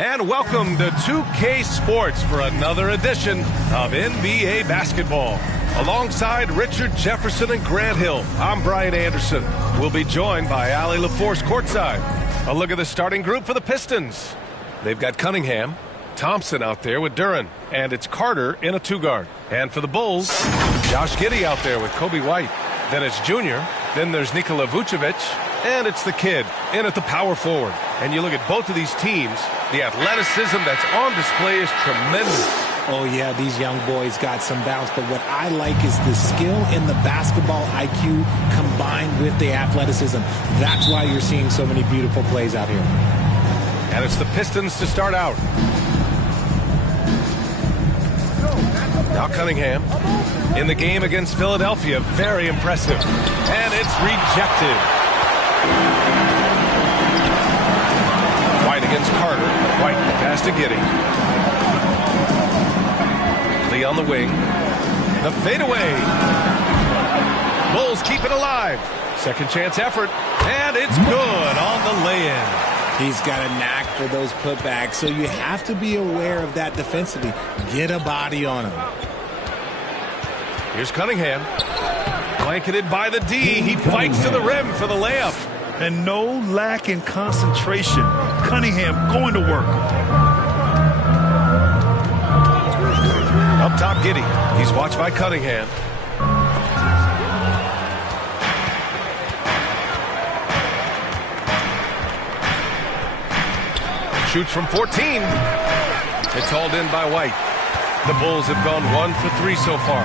And welcome to 2K Sports for another edition of NBA basketball. Alongside Richard Jefferson and Grant Hill, I'm Brian Anderson. We'll be joined by Allie LaForce courtside. A look at the starting group for the Pistons. They've got Cunningham, Thompson out there with Duren, and it's Carter in a two-guard. And for the Bulls, Josh Giddey out there with Kobe White. Then it's Junior. Then there's Nikola Vucevic. And it's the kid in at the power forward. And you look at both of these teams, the athleticism that's on display is tremendous. Oh, yeah, these young boys got some bounce. But what I like is the skill and the basketball IQ combined with the athleticism. That's why you're seeing so many beautiful plays out here. And it's the Pistons to start out. Now Cunningham in the game against Philadelphia. Very impressive. And it's rejected. White against Carter. White pass to Giddey. Lee on the wing. The fadeaway. Bulls keep it alive. Second chance effort. And it's good on the lay-in. He's got a knack for those putbacks, so you have to be aware of that defensively. Get a body on him. Here's Cunningham. Blanketed by the D. He fights to the rim for the layup. And no lack in concentration. Cunningham going to work. Up top, Giddey. He's watched by Cunningham. Shoots from 14. It's hauled in by White. The Bulls have gone 1 for 3 so far.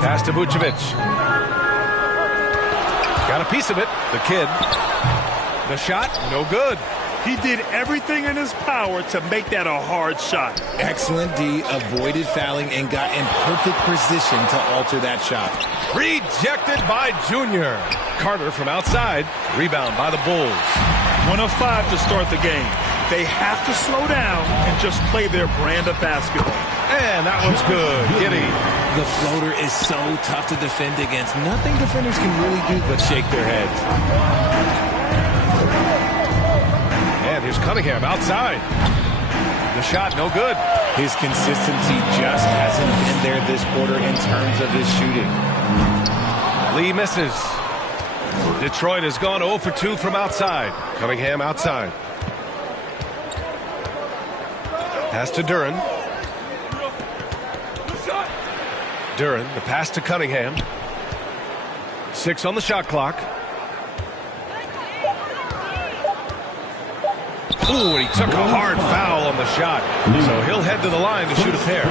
Pass to Vucevic. Got a piece of it. The kid. The shot, no good. He did everything in his power to make that a hard shot. Excellent D, avoided fouling and got in perfect position to alter that shot. Rejected by Junior. Carter from outside. Rebound by the Bulls. 1 of 5 to start the game. They have to slow down and just play their brand of basketball. And that one's good. Giddey. The floater is so tough to defend against. Nothing defenders can really do but shake their heads. And here's Cunningham outside. The shot, no good. His consistency just hasn't been there this quarter in terms of his shooting. Lee misses. Detroit has gone 0 for 2 from outside. Cunningham outside. Pass to Duren. Duren, the pass to Cunningham. 6 on the shot clock. Ooh, and he took a hard foul on the shot. So he'll head to the line to shoot a pair.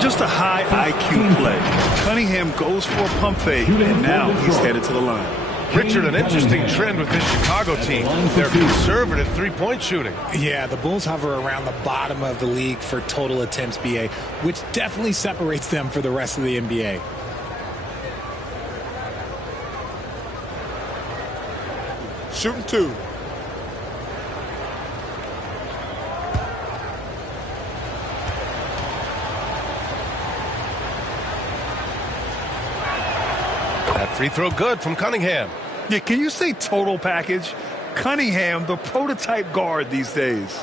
Just a high IQ play. Cunningham goes for a pump fake, and now he's headed to the line. Richard, an interesting trend with this Chicago team. They're conservative three-point shooting. Yeah, the Bulls hover around the bottom of the league for total attempts, BA, which definitely separates them for the rest of the NBA. Shooting 2. That free throw good from Cunningham. Yeah, can you say total package? Cunningham, the prototype guard these days.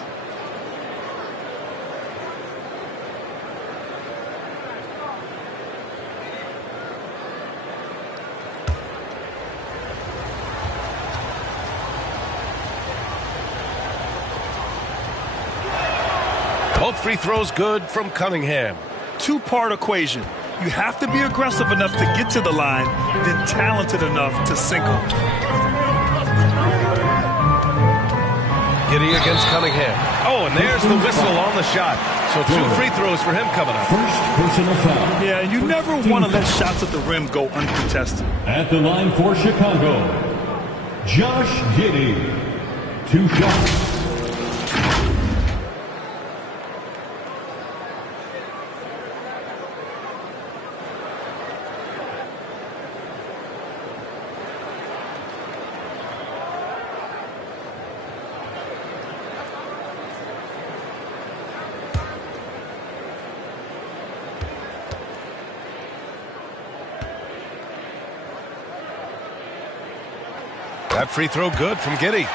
Both free throws good from Cunningham. Two-part equation. You have to be aggressive enough to get to the line, then talented enough to sink them. Giddey against Cunningham. Oh, and there's the whistle on the shot. So 2 free throws for him coming up. First personal foul. Yeah, you never want to let shots at the rim go uncontested. At the line for Chicago, Josh Giddey. 2 shots. That free throw good from Giddey.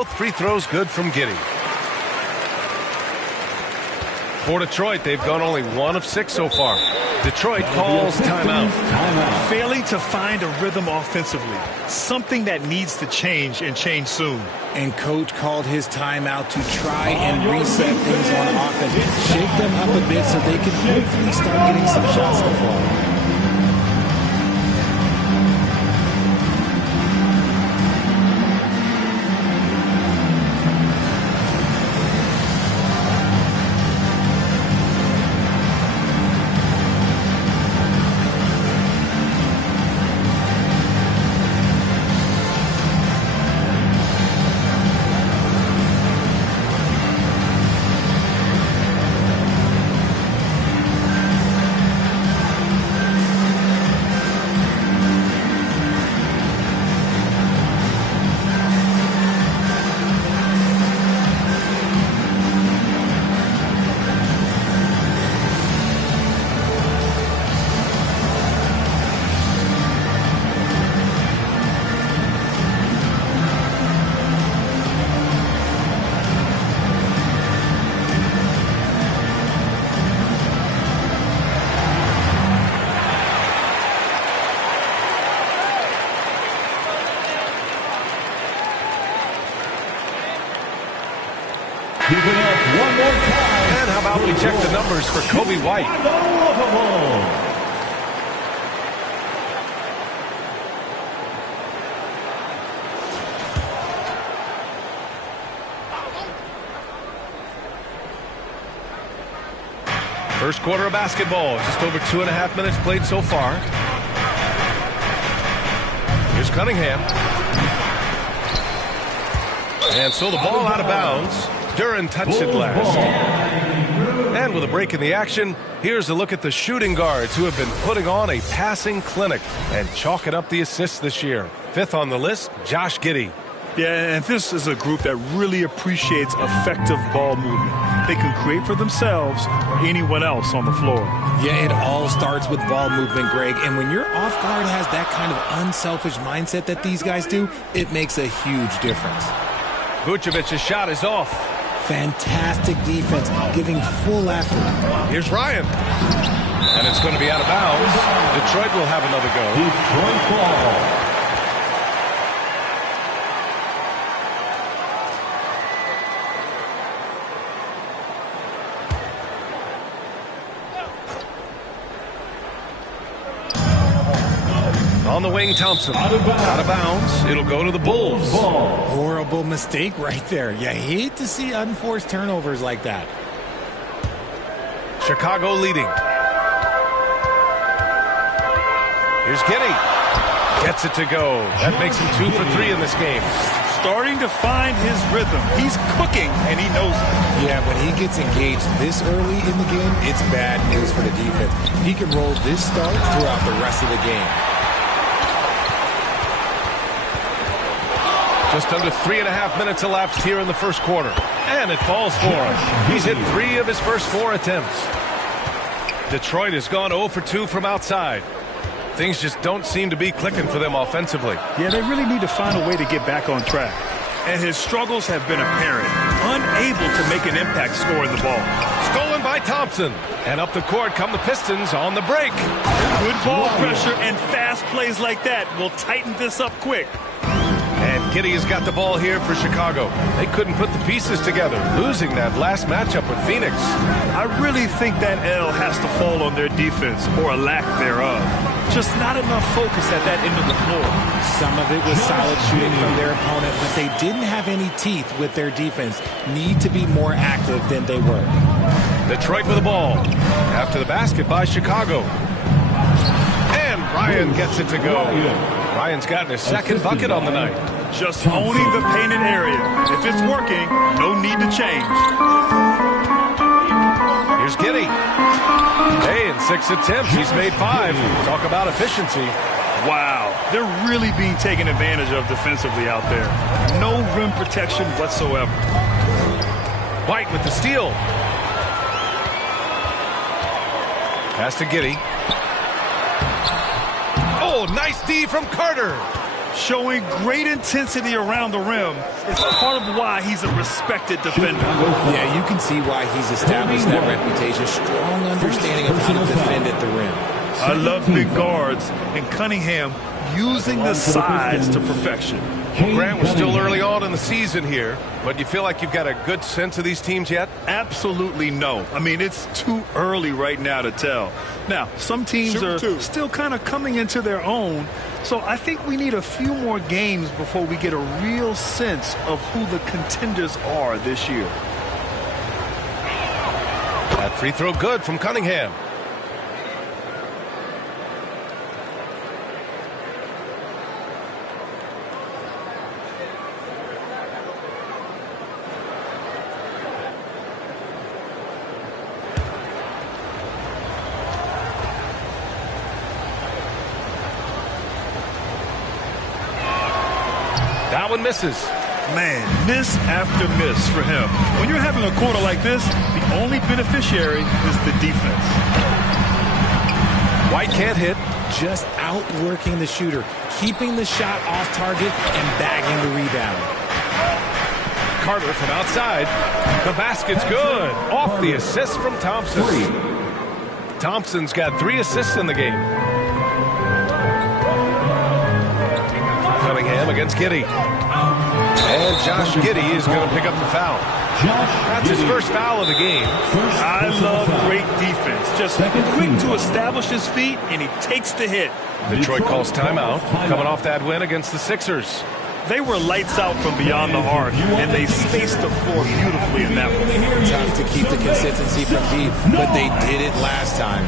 Both free throws good from Giddey. For Detroit, they've gone only 1 of 6 so far. Detroit calls timeout. Failing to find a rhythm offensively. Something that needs to change and change soon. And coach called his timeout to try and reset things on offense. Shake them up a bit so they can hopefully start getting some shots to fall. And how about we check the numbers for Kobe White? First quarter of basketball, just over 2.5 minutes played so far. Here's Cunningham. And so the ball out of bounds. Duran touched it last. And with a break in the action, here's a look at the shooting guards who have been putting on a passing clinic and chalking up the assists this year. 5th on the list, Josh Giddey. Yeah, and this is a group that really appreciates effective ball movement. They can create for themselves or anyone else on the floor. Yeah, it all starts with ball movement, Greg. And when your off guard has that kind of unselfish mindset that these guys do, it makes a huge difference. Vucevic's shot is off. Fantastic defense, giving full effort. Here's Ryan. And it's going to be out of bounds. Detroit will have another go. Detroit ball. On the wing, Thompson. Out of bounds. It'll go to the Bulls. Horrible mistake right there. You hate to see unforced turnovers like that. Chicago leading. Here's Giddey. Gets it to go. That makes him 2 for 3 in this game. Starting to find his rhythm. He's cooking, and he knows it. Yeah, when he gets engaged this early in the game, it's bad news for the defense. He can roll this start throughout the rest of the game. Just under 3.5 minutes elapsed here in the first quarter. And it falls for him. He's hit 3 of his first 4 attempts. Detroit has gone 0 for 2 from outside. Things just don't seem to be clicking for them offensively. Yeah, they really need to find a way to get back on track. And his struggles have been apparent. Unable to make an impact scoring the ball. Stolen by Thompson. And up the court come the Pistons on the break. Good ball pressure and fast plays like that will tighten this up quick. And Giddey has got the ball here for Chicago. They couldn't put the pieces together, losing that last matchup with Phoenix. I really think that L has to fall on their defense, or a lack thereof. Just not enough focus at that end of the floor. Some of it was solid shooting from their opponent, but they didn't have any teeth with their defense. Need to be more active than they were. Detroit with the ball. After the basket by Chicago. And Ryan gets it to go. Ryan's gotten his second bucket on the night. Just owning the painted area. If it's working, no need to change. Here's Giddey. Hey, in 6 attempts, he's made 5. Talk about efficiency. Wow, they're really being taken advantage of defensively out there. No rim protection whatsoever. White with the steal. Pass to Giddey. Oh, nice D from Carter. Showing great intensity around the rim is part of why he's a respected defender. Yeah, you can see why he's established that reputation. Strong understanding of how to defend at the rim. I love big guards, and Cunningham using the size to perfection. Well, Grant, we're still early on in the season here, but you feel like you've got a good sense of these teams yet? Absolutely no. I mean, it's too early right now to tell. Now, some teams are still kind of coming into their own, so I think we need a few more games before we get a real sense of who the contenders are this year. That free throw good from Cunningham. That one misses. Man, miss after miss for him. When you're having a quarter like this, the only beneficiary is the defense. White can't hit. Just outworking the shooter, keeping the shot off target and bagging the rebound. Carter from outside. The basket's good. Off the assist from Thompson. Thompson's got 3 assists in the game. Cunningham against Giddey. And Josh Giddey is going to pick up the foul. That's his first foul of the game. I love great defense. Just quick to establish his feet, and he takes the hit. Detroit calls timeout, coming off that win against the Sixers. They were lights out from beyond the arc, and they spaced the floor beautifully in that one. Tough to keep the consistency from deep, but they did it last time.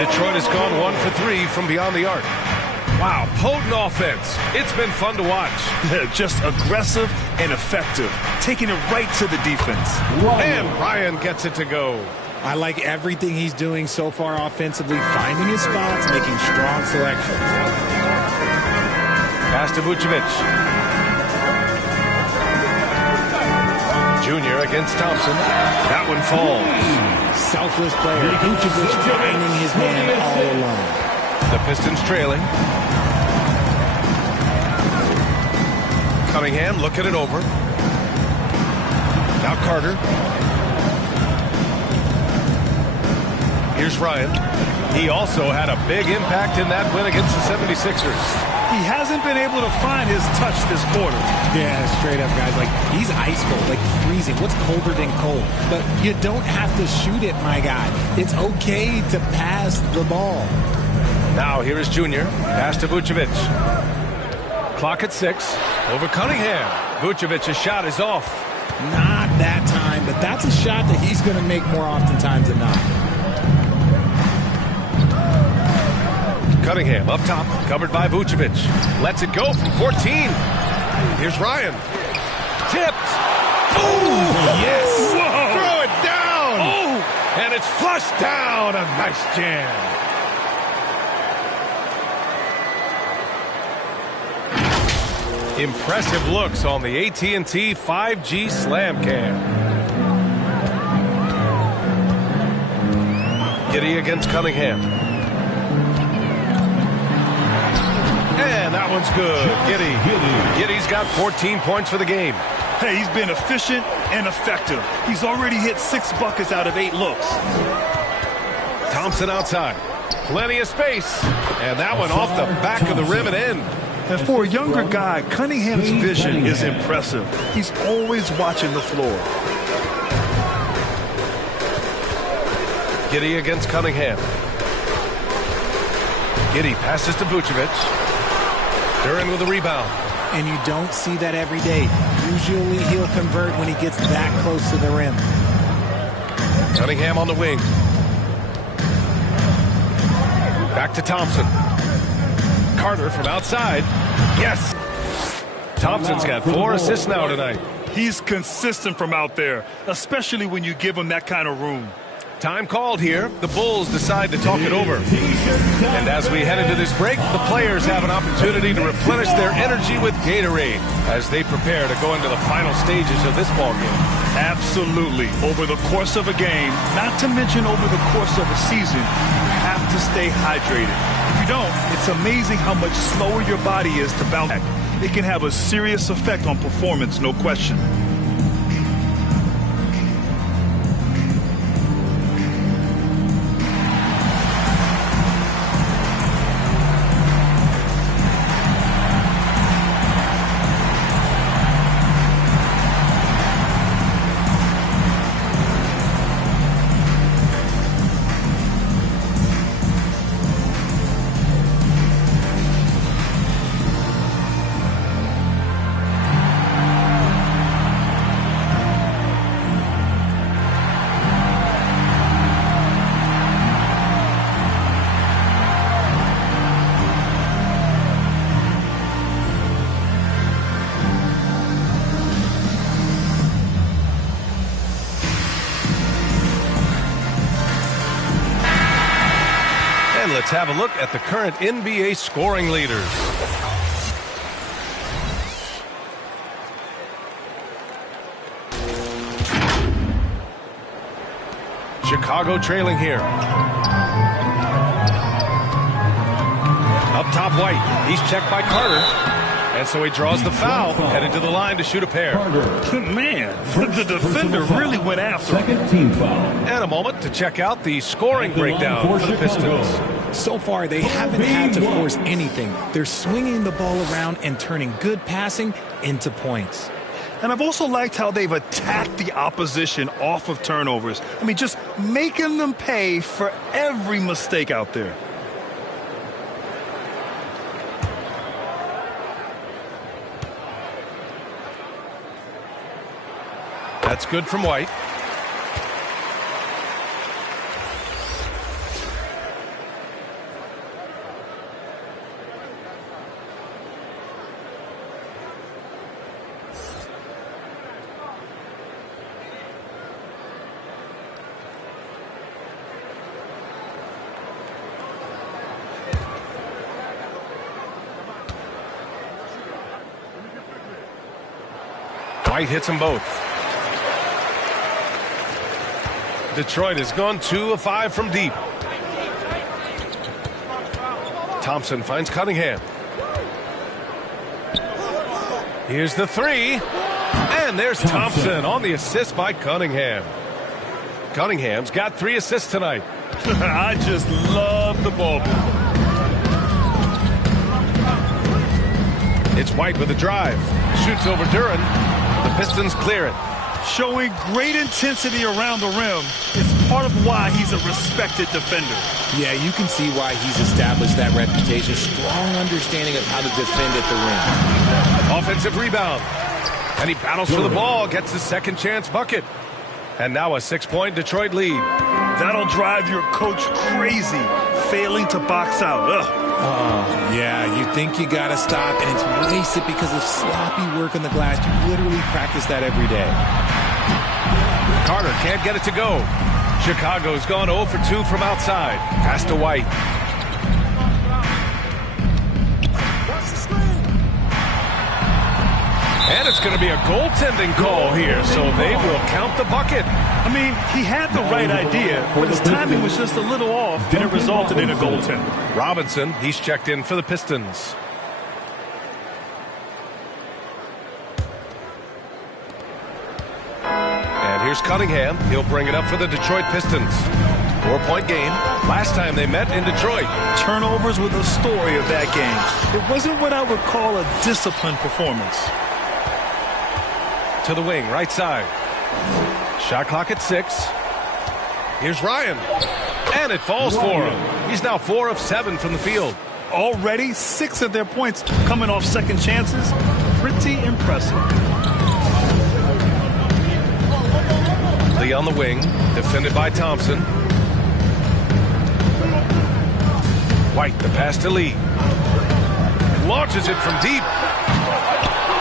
Detroit has gone 1 for 3 from beyond the arc. Wow, potent offense. It's been fun to watch. Just aggressive and effective, taking it right to the defense. And Ryan gets it to go. I like everything he's doing so far offensively, finding his spots, making strong selections. Pass to Vucevic. Junior against Thompson. That one falls. Selfless player. Vucevic finding his man all alone. The Pistons trailing. Cunningham looking it over. Now Carter. Here's Ryan. He also had a big impact in that win against the 76ers. He hasn't been able to find his touch this quarter. Yeah, straight up, guys. Like, he's ice cold, like freezing. What's colder than cold? But you don't have to shoot it, my guy. It's okay to pass the ball. Now here is Junior. Pass to Vucevic. Clock at 6. Over Cunningham. Vucevic's shot is off. Not that time, but that's a shot that he's going to make more oftentimes than not. Cunningham up top, covered by Vucevic. Lets it go from 14. Here's Ryan. Tipped. Oh, yes. Whoa. Throw it down. Oh. And it's flushed down. A nice jam. Impressive looks on the AT&T 5G Slam Cam. Giddey against Cunningham. And that That one's good. Giddy's got 14 points for the game. Hey, he's been efficient and effective. He's already hit 6 buckets out of 8 looks. Thompson outside. Plenty of space. And that one off the back of the rim and in. And for a younger guy, Cunningham's vision is impressive. He's always watching the floor. Giddy against Cunningham. Giddy passes to Vucevic. Duran with a rebound. And you don't see that every day. Usually he'll convert when he gets that close to the rim. Cunningham on the wing. Back to Thompson. Carter from outside. Yes. Thompson's got 4 assists now tonight. He's consistent from out there, especially when you give him that kind of room. Time called here. The Bulls decide to talk it over. And as we head into this break, the players have an opportunity to replenish their energy with Gatorade as they prepare to go into the final stages of this ballgame. Absolutely. Over the course of a game, not to mention over the course of a season, you have to stay hydrated. If you don't, it's amazing how much slower your body is to bounce back. It can have a serious effect on performance, no question. Let's have a look at the current NBA scoring leaders. Chicago trailing here. Up top, White. He's checked by Carter. And so he draws the foul, headed to the line to shoot a pair. Man, the defender really went after him. Second team foul. And a moment to check out the scoring breakdown for the Pistons. So far, they haven't had to force anything. They're swinging the ball around and turning good passing into points. And I've also liked how they've attacked the opposition off of turnovers. I mean, just making them pay for every mistake out there. That's good from White. White hits them both. Detroit has gone 2 of 5 from deep. Thompson finds Cunningham. Here's the 3. And there's Thompson on the assist by Cunningham. Cunningham's got 3 assists tonight. I just love the ball. It's White with a drive. Shoots over Duran. The Pistons clear it. Showing great intensity around the rim is part of why he's a respected defender. Yeah, you can see why he's established that reputation. Strong understanding of how to defend at the rim. Offensive rebound. And he battles for the ball, gets his second chance bucket. And now a 6-point Detroit lead. That'll drive your coach crazy, failing to box out. Yeah, you think you got to stop, and it's wasted because of sloppy work on the glass. You literally practice that every day. Carter can't get it to go. Chicago's gone 0 for 2 from outside. Pass to White. And it's going to be a goaltending call here, so they will count the bucket. I mean, he had the right idea, but his timing was just a little off, and it resulted in a goaltender. Robinson, he's checked in for the Pistons. Here's Cunningham. He'll bring it up for the Detroit Pistons. 4-point game. Last time they met in Detroit. Turnovers were the story of that game. It wasn't what I would call a disciplined performance. To the wing, right side. Shot clock at 6. Here's Ryan. And it falls for him. He's now 4 of 7 from the field. Already 6 of their points coming off second chances. Pretty impressive. Lee on the wing, defended by Thompson. White, the pass to Lee. Launches it from deep.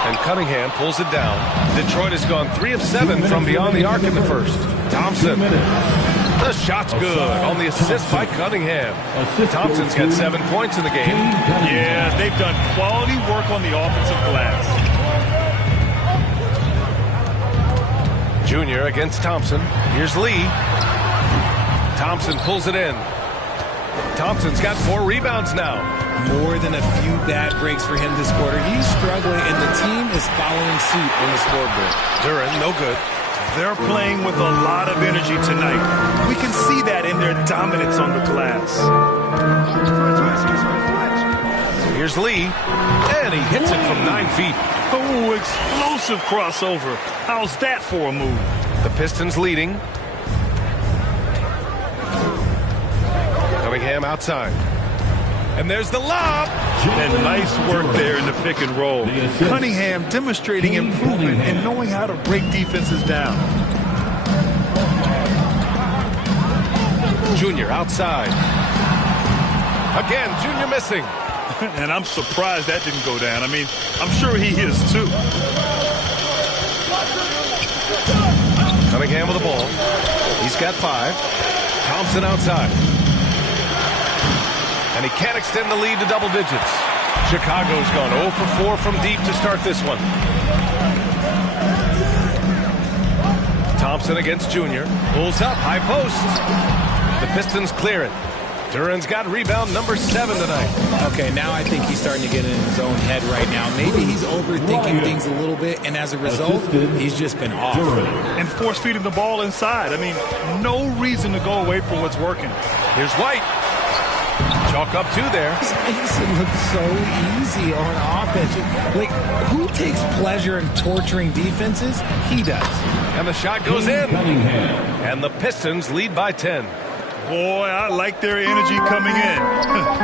And Cunningham pulls it down. Detroit has gone 3 of 7 from beyond the arc in the first. Thompson. The shot's good on the assist by Cunningham. Thompson's got 7 points in the game. Yeah, they've done quality work on the offensive glass. Junior against Thompson. Here's Lee. Thompson pulls it in. Thompson's got 4 rebounds now. More than a few bad breaks for him this quarter. He's struggling, and the team is following suit on the scoreboard. Duran, no good. They're playing with a lot of energy tonight. We can see that in their dominance on the glass. Here's Lee, and he hits it from 9 feet. Oh, explosive crossover. How's that for a move? The Pistons leading. Cunningham outside. And there's the lob. And nice work there in the pick and roll. Cunningham demonstrating improvement in knowing how to break defenses down. Junior outside. Again, Junior missing. And I'm surprised that didn't go down. I mean, I'm sure he is too. Cunningham with the ball. He's got 5. Thompson outside. And he can't extend the lead to double digits. Chicago's gone 0 for 4 from deep to start this one. Thompson against Junior. Pulls up, high post. The Pistons clear it. Duran's got rebound number 7 tonight. Okay, now I think he's starting to get in his own head right now. Maybe he's overthinking things a little bit, and as a result, he's just been off. And force feeding the ball inside. I mean, no reason to go away from what's working. Here's White. Chalk up 2 there. This makes it look so easy on offense. Like, who takes pleasure in torturing defenses? He does. And the shot goes in. And the Pistons lead by 10. Boy, I like their energy coming in.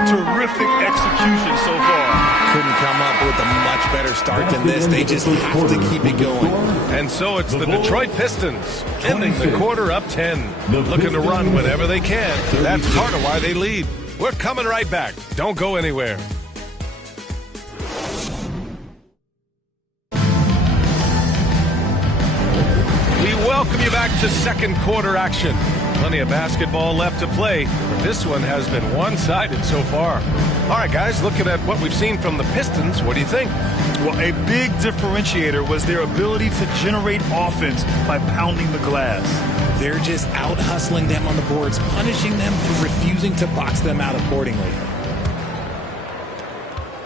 Terrific execution so far. Couldn't come up with a much better start than this. They just have to keep it going. And so it's the Detroit Pistons ending the quarter up 10. Looking to run whenever they can. That's part of why they lead. We're coming right back. Don't go anywhere. We welcome you back to second quarter action. Plenty of basketball left to play, but this one has been one-sided so far. All right, guys, looking at what we've seen from the Pistons, what do you think? Well, a big differentiator was their ability to generate offense by pounding the glass. They're just out-hustling them on the boards, punishing them for refusing to box them out accordingly.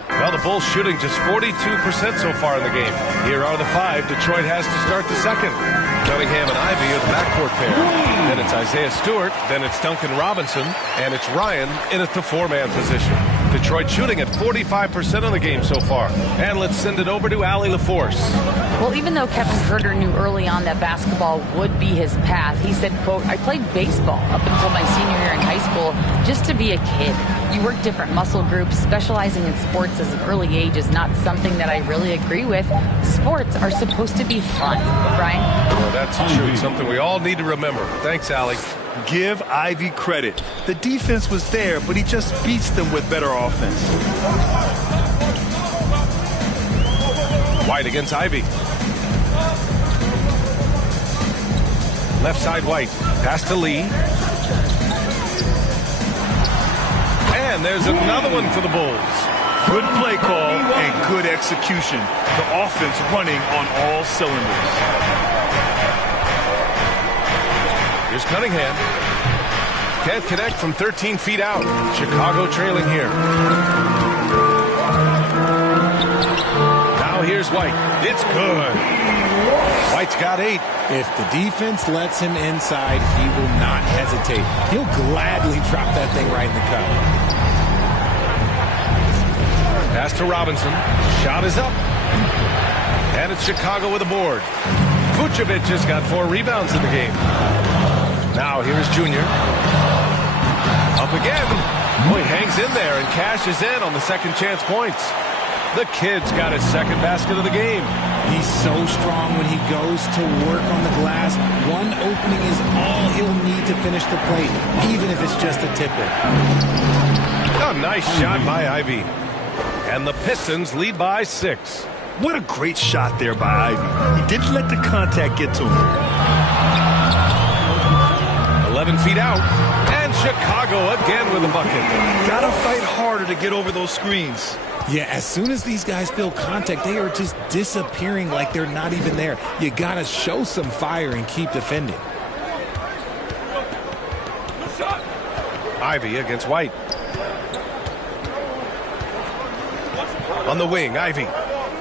Well, the Bulls shooting just 42% so far in the game. Here are the 5 Detroit has to start the second. Cunningham and Ivy are the backcourt pair. Then it's Isaiah Stewart, then it's Duncan Robinson, and it's Ryan in at the 4-man position. Detroit shooting at 45% of the game so far. And let's send it over to Allie LaForce. Well, even though Kevin Herter knew early on that basketball would be his path, he said, quote, I played baseball up until my senior year in high school just to be a kid. You work different muscle groups. Specializing in sports as an early age is not something that I really agree with. Sports are supposed to be fun. Brian? Well, that's true. Something we all need to remember. Thanks, Allie. Give Ivy credit. The defense was there, but he just beats them with better offense. White against Ivy. Left side White. Pass to Lee. And there's another one for the Bulls. Good play call and good execution. The offense running on all cylinders. Here's Cunningham. Can't connect from 13 feet out. Chicago trailing here. Now here's Here's White. It's good. White's got 8. If the defense lets him inside, he will not hesitate. He'll gladly drop that thing right in the cup. Pass to Robinson. Shot is up. And it's Chicago with a board. Vucevic has got 4 rebounds in the game. Now here's Junior. Up again. Boy, hangs in there and cashes in on the second chance points. The kid's got his second basket of the game. He's so strong when he goes to work on the glass. One opening is all he'll need to finish the play, even if it's just a tip-in. A nice shot by Ivy. And the Pistons lead by 6. What a great shot there by Ivy. He didn't let the contact get to him. 11 feet out. And Chicago again with a bucket. Gotta fight harder to get over those screens. Yeah, as soon as these guys feel contact, they are just disappearing like they're not even there. You gotta show some fire and keep defending. Ivy against White. On the wing, Ivy.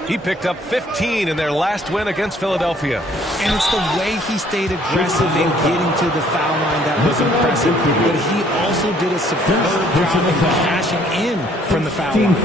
He picked up 15 in their last win against Philadelphia. And it's the way he stayed aggressive in getting to the foul line that was impressive. But he also did a superb job of cashing in from the foul line.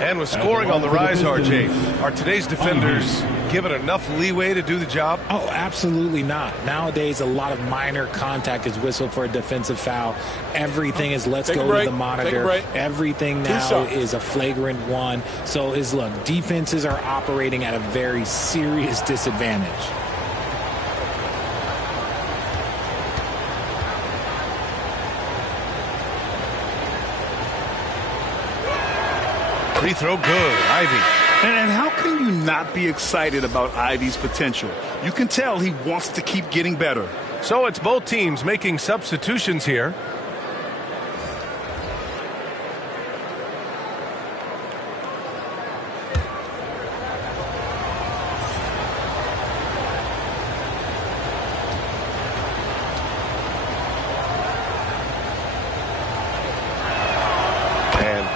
And with scoring on the rise, RJ, are today's defenders given enough leeway to do the job? Oh, absolutely not. Nowadays, a lot of minor contact is whistled for a defensive foul. Everything is let's go to the monitor. Everything now is a flagrant one. So, look, defenses are operating at a very serious disadvantage. Free throw good, Ivy. And how can you not be excited about Ivy's potential? You can tell he wants to keep getting better. So it's both teams making substitutions here.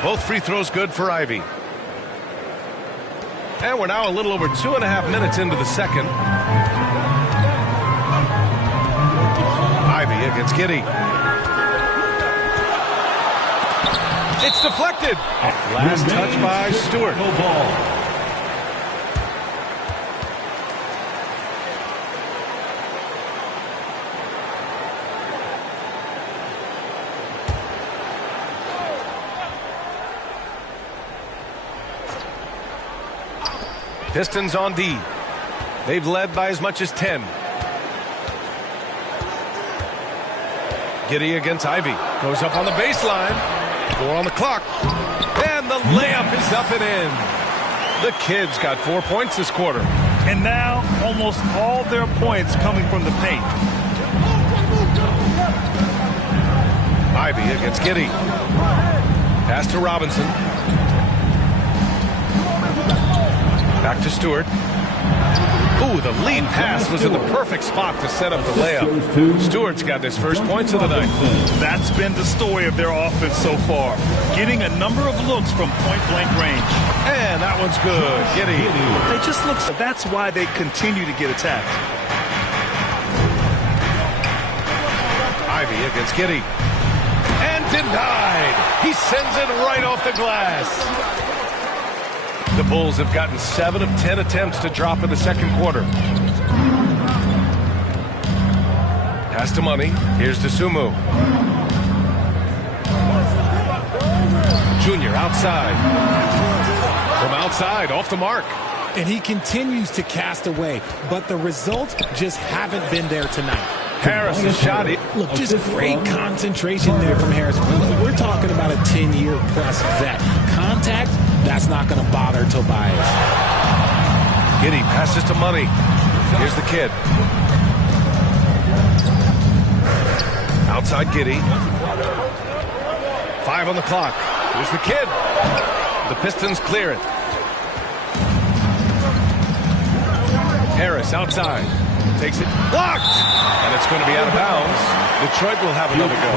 Both free throws good for Ivy. And we're now a little over 2.5 minutes into the second. Ivy against Giddey. It's deflected. Last touch by Stewart. No ball. Pistons on D. They've led by as much as 10. Giddey against Ivy. Goes up on the baseline. 4 on the clock. And the layup is up and in. The kid's got 4 points this quarter. And now almost all their points coming from the paint. Ivy against Giddey. Pass to Robinson. Back to Stewart. Ooh, the lead pass was in the perfect spot to set up the layup. Stewart's got his first points of the night. That's been the story of their offense so far. Getting a number of looks from point-blank range. And that one's good. Giddey. They just look, that's why they continue to get attacked. Ivy against Giddey. And denied. He sends it right off the glass. The Bulls have gotten 7 of 10 attempts to drop in the second quarter. Pass to Money. Here's to Sumu. Junior outside. From outside, off the mark. And he continues to cast away, but the results just haven't been there tonight. Harris' shot. Look, just great concentration there from Harris. We're talking about a 10-year plus vet. Contact, that's not going to bother Tobias. Giddey passes to Money. Here's the kid. Outside Giddey. 5 on the clock. Here's the kid. The Pistons clear it. Harris outside. Takes it. Blocked! And it's going to be out of bounds. Detroit will have another go.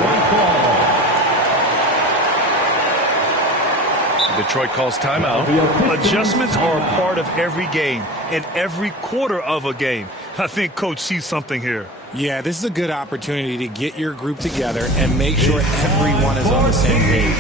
Detroit calls timeout. Adjustments are a part of every game and every quarter of a game. I think Coach sees something here. Yeah, this is a good opportunity to get your group together and make sure everyone is on the same page.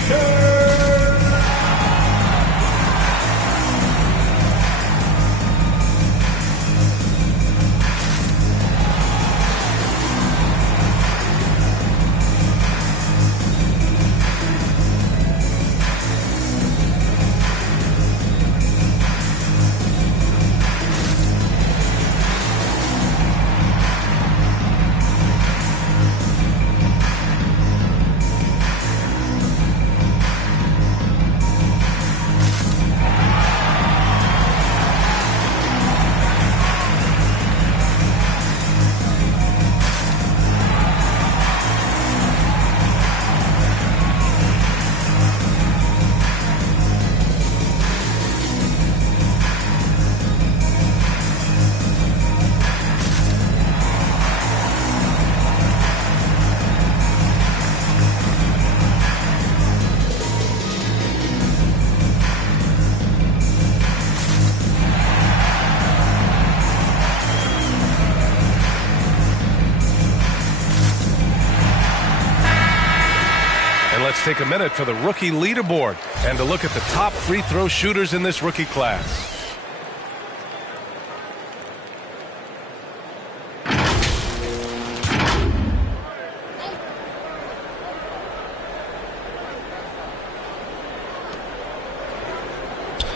Let's take a minute for the rookie leaderboard and to look at the top free throw shooters in this rookie class.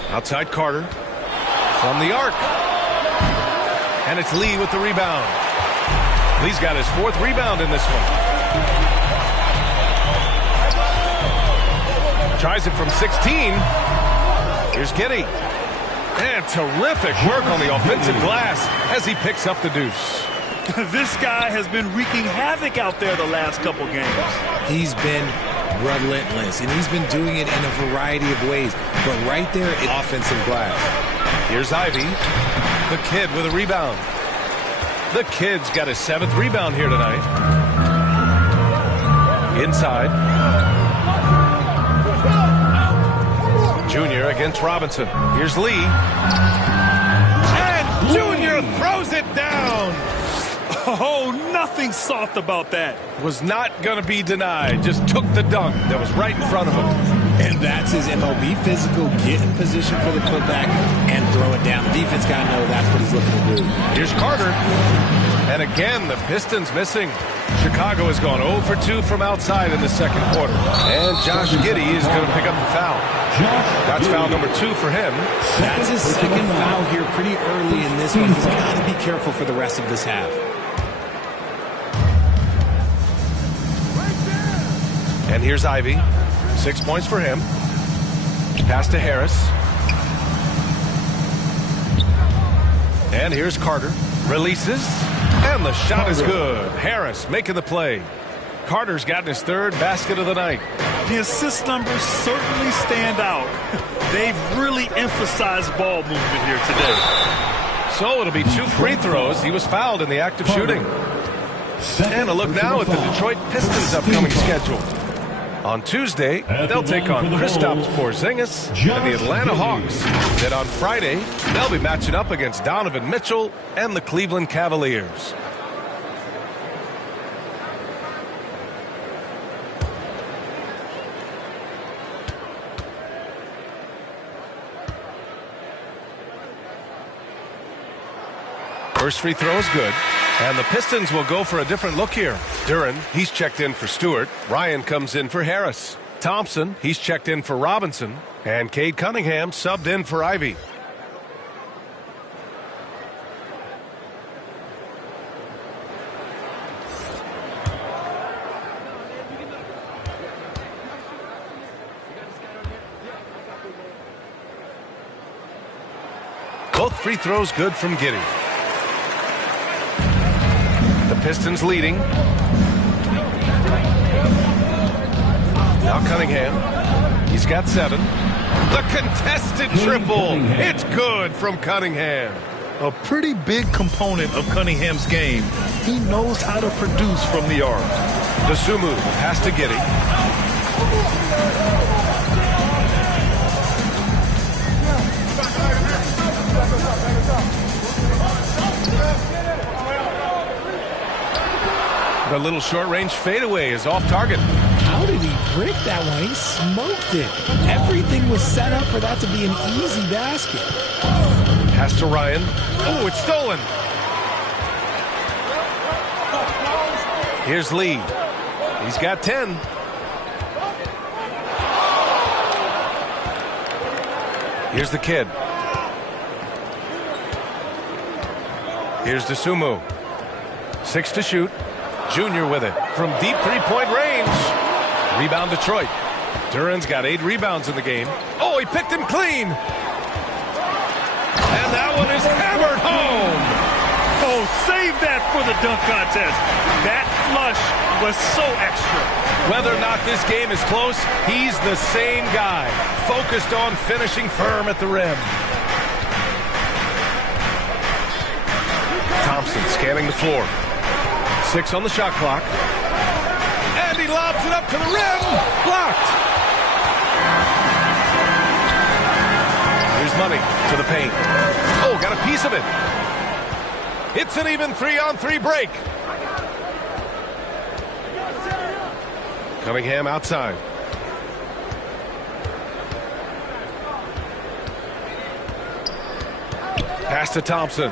Outside Carter from the arc. And it's Lee with the rebound. Lee's got his 4th rebound in this one. Tries it from 16. Here's Giddy. And terrific work on the offensive glass as he picks up the deuce. This guy has been wreaking havoc out there the last couple games. He's been relentless, and he's been doing it in a variety of ways. But right there, offensive glass. Here's Ivy, the kid with a rebound. The kid's got his 7th rebound here tonight. Inside. Junior against Robinson. Here's Lee. And Junior throws it down. Oh, nothing soft about that. Was not going to be denied. Just took the dunk that was right in front of him. And that's his MO. Be physical, get in position for the putback, and throw it down. The defense got to know that's what he's looking to do. Here's Carter. And again, the Pistons missing. Chicago has gone 0 for 2 from outside in the second quarter. And Josh Giddey is going to pick up the foul. That's foul number 2 for him. That's his second foul here pretty early in this one. He's got to be careful for the rest of this half. And here's Ivy. 6 points for him. Pass to Harris. And here's Carter. Releases. And the shot is good. Harris making the play. Carter's gotten his 3rd basket of the night. The assist numbers certainly stand out. They've really emphasized ball movement here today. So it'll be 2 free throws. He was fouled in the act of shooting. And a look now at the Detroit Pistons' upcoming schedule. On Tuesday, they'll take on Kristaps Porzingis and the Atlanta Hawks. Then on Friday, they'll be matching up against Donovan Mitchell and the Cleveland Cavaliers. First free throw is good. And the Pistons will go for a different look here. Duren, he's checked in for Stewart. Ryan comes in for Harris. Thompson, he's checked in for Robinson. And Cade Cunningham subbed in for Ivy. Both free throws good from Giddey. The Pistons leading. Now Cunningham. He's got 7. The contested triple. It's good from Cunningham. A pretty big component of Cunningham's game. He knows how to produce from the arc. DeSumo pass to Giddey. little short-range fadeaway is off target. How did he break that one? He smoked it. Everything was set up for that to be an easy basket. Pass to Ryan. Oh, it's stolen. Here's Lee. He's got 10. Here's the kid. Here's DeSumo. 6 to shoot. Junior with it from deep three-point range. Rebound Detroit. Duran's got 8 rebounds in the game. Oh, he picked him clean. And that one is hammered home. Oh, save that for the dunk contest. That flush was so extra. Whether or not this game is close, he's the same guy, focused on finishing firm at the rim. Thompson scanning the floor. 6 on the shot clock. And he lobs it up to the rim. Blocked. Here's Money to the paint. Oh, got a piece of it. It's an even 3-on-3 break. Cunningham outside. Pass to Thompson.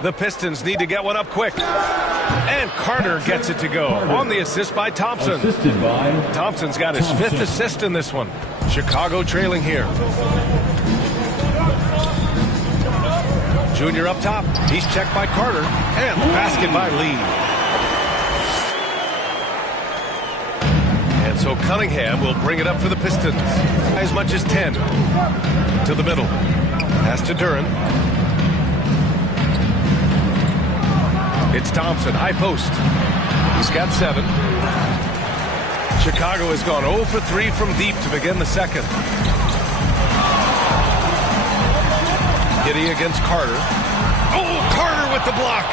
The Pistons need to get one up quick. And Carter gets it to go on the assist by Thompson. Assisted by Thompson's got his 5th assist in this one. Chicago trailing here. Junior up top. He's checked by Carter. And the basket by Lee. And so Cunningham will bring it up for the Pistons. As much as 10. To the middle. Pass to Duran. It's Thompson, high post. He's got 7. Chicago has gone 0 for 3 from deep to begin the second. Giddey against Carter. Oh, Carter with the block.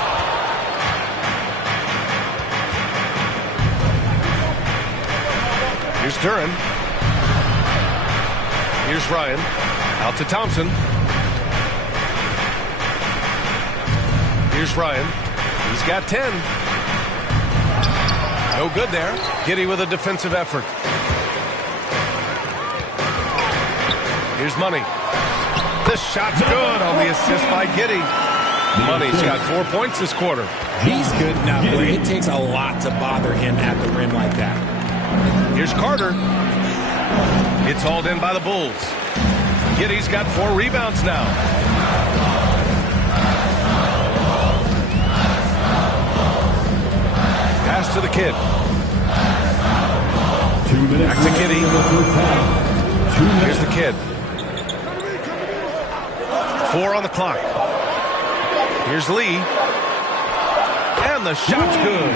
Here's Duran. Here's Ryan. Out to Thompson. Here's Ryan. He's got 10. No good there. Giddey with a defensive effort. Here's Money. This shot's good on the assist by Giddey. Money's got 4 points this quarter. He's good enough where it takes a lot to bother him at the rim like that. Here's Carter. It's hauled in by the Bulls. Giddey's got 4 rebounds now. Pass to the kid. 2 minutes. Back to Giddey. Here's the kid. 4 on the clock. Here's Lee. And the shot's good.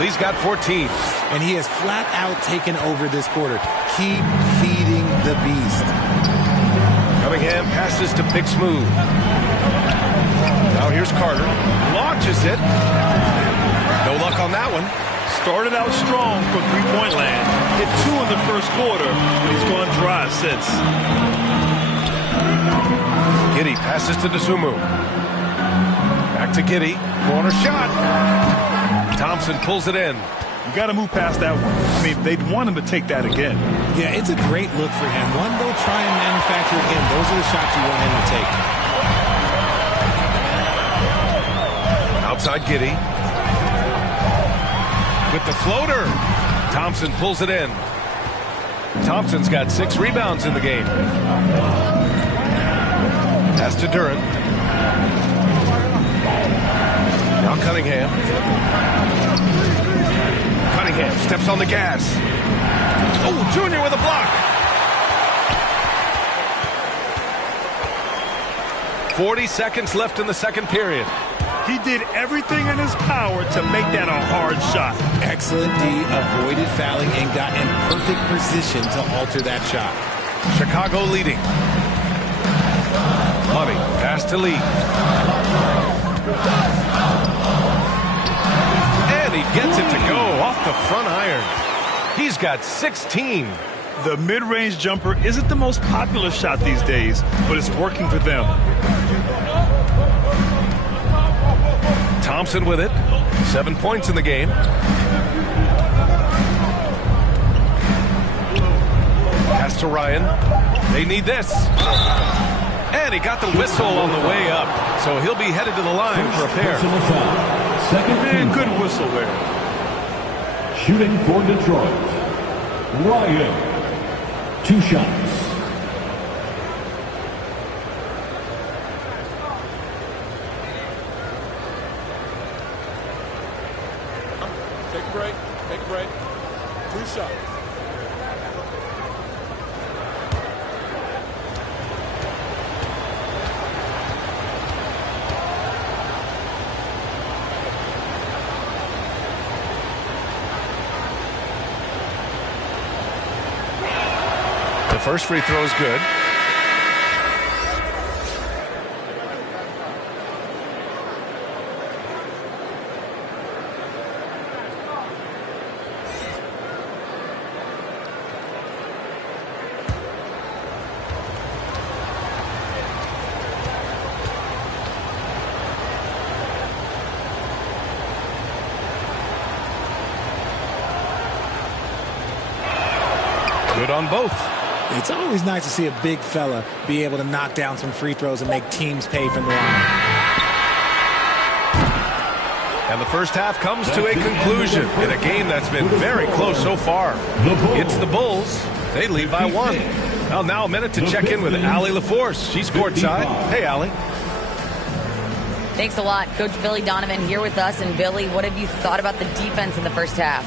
Lee's got 14. And he has flat out taken over this quarter. Keep feeding the beast. Cunningham passes to Big Smooth. Now here's Carter. Launches it. No luck on that one. Started out strong from three-point land. Hit 2 in the first quarter, but he's gone dry since. Giddey passes to DeSumo. Back to Giddey. Corner shot. Thompson pulls it in. You got to move past that one. I mean, they'd want him to take that again. Yeah, it's a great look for him. One they'll try and manufacture again. Those are the shots you want him to take. Outside Giddey. With the floater. Thompson pulls it in. Thompson's got 6 rebounds in the game. Pass to Duran. Now Cunningham. Cunningham steps on the gas. Oh, Junior with a block. 40 seconds left in the second period. He did everything in his power to make that a hard shot. Excellent D, avoided fouling and got in perfect position to alter that shot. Chicago leading. Money, pass to Lee. And he gets it to go off the front iron. He's got 16. The mid-range jumper isn't the most popular shot these days, but it's working for them. Thompson with it. 7 points in the game. Pass to Ryan. They need this. And he got the whistle on the way up. So he'll be headed to the line for a pair. Man, good whistle there. Shooting for Detroit, Ryan. 2 shots. Take a break. Take a break. 2 shots. The first free throw is good. Good on both. It's always nice to see a big fella be able to knock down some free throws and make teams pay from the line. And the first half comes to a conclusion in a game that's been very close so far. It's the Bulls. They lead by 1. Well, now a minute to check in with Allie LaForce. She's courtside. Hey, Allie. Thanks a lot. Coach Billy Donovan here with us. And Billy, what have you thought about the defense in the first half?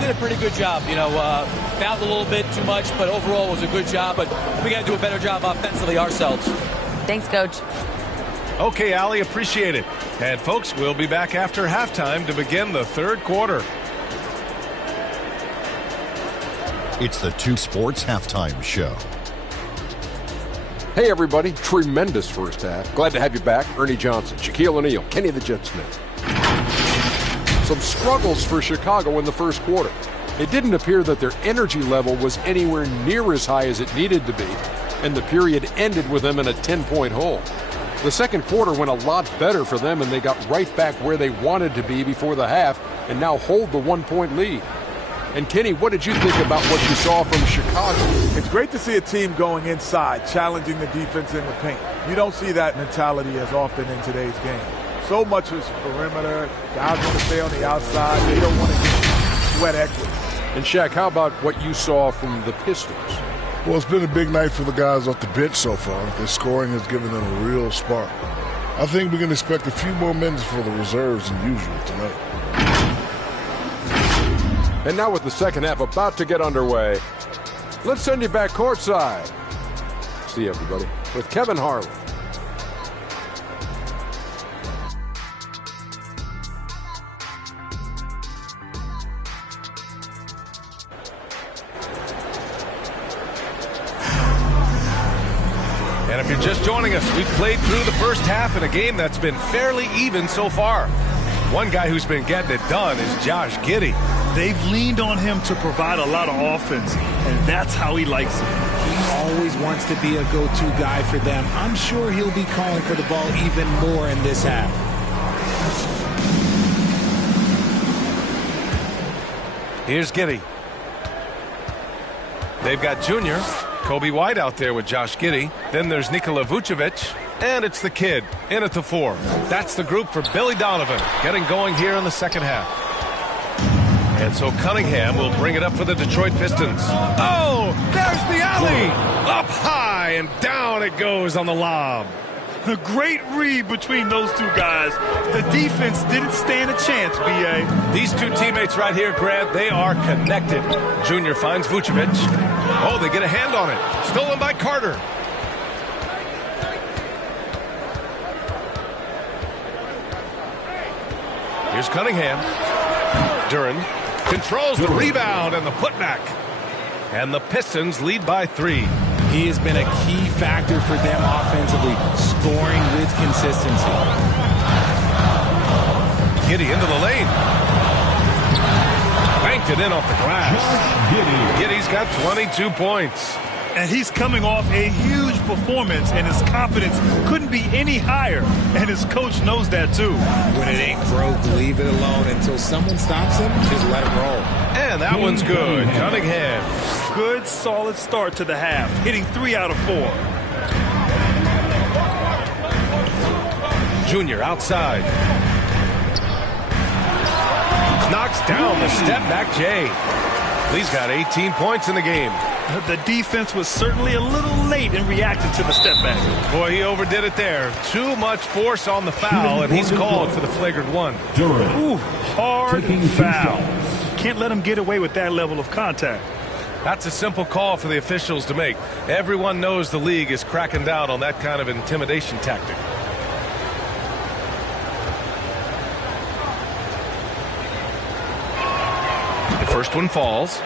Did a pretty good job. Fouled a little bit too much, but overall it was a good job. But we got to do a better job offensively ourselves. Thanks, Coach. Okay, Allie, appreciate it. And, folks, we'll be back after halftime to begin the third quarter. It's the 2 Sports Halftime Show. Hey, everybody. Tremendous first half. Glad to have you back. Ernie Johnson, Shaquille O'Neal, Kenny the Jet Smith. Some struggles for Chicago in the first quarter. It didn't appear that their energy level was anywhere near as high as it needed to be, and the period ended with them in a 10-point hole. The second quarter went a lot better for them, and they got right back where they wanted to be before the half and now hold the 1-point lead. And Kenny, what did you think about what you saw from Chicago? It's great to see a team going inside, challenging the defense in the paint. You don't see that mentality as often in today's game. So much is perimeter. Guys want to stay on the outside. They don't want to get sweat equity. And Shaq, how about what you saw from the Pistons? Well, it's been a big night for the guys off the bench so far. The scoring has given them a real spark. I think we can expect a few more minutes for the reserves than usual tonight. And now with the second half about to get underway, let's send you back courtside. See you, everybody, with Kevin Harlan. And if you're just joining us, we've played through the first half in a game that's been fairly even so far. One guy who's been getting it done is Josh Giddey. They've leaned on him to provide a lot of offense, and that's how he likes it. He always wants to be a go-to guy for them. I'm sure he'll be calling for the ball even more in this half. Here's Giddey. They've got Junior. Kobe White out there with Josh Giddey. Then there's Nikola Vucevic. And it's the kid in at the 4. That's the group for Billy Donovan getting going here in the second half. And so Cunningham will bring it up for the Detroit Pistons. Oh, there's the alley. Up high and down it goes on the lob. A great read between those two guys. The defense didn't stand a chance, B.A. These two teammates right here, Grant, they are connected. Junior finds Vucevic. Oh, they get a hand on it. Stolen by Carter. Here's Cunningham. Duren controls the rebound and the putback. And the Pistons lead by 3. He has been a key factor for them offensively, scoring with consistency. Giddey into the lane. Banked it in off the glass. Giddey's got 22 points. And he's coming off a huge performance, and his confidence couldn't be any higher. And his coach knows that, too. When it ain't broke, leave it alone until someone stops him. Just let him roll. And that one's good. Cunningham. Good, solid start to the half, hitting 3 out of 4. Junior outside. Knocks down the step-back Jay. He's got 18 points in the game. The defense was certainly a little late in reacting to the step back. Boy, he overdid it there. Too much force on the foul, and he's called for the flagrant one. Ooh, hard foul. Can't let him get away with that level of contact. That's a simple call for the officials to make. Everyone knows the league is cracking down on that kind of intimidation tactic. The first one falls.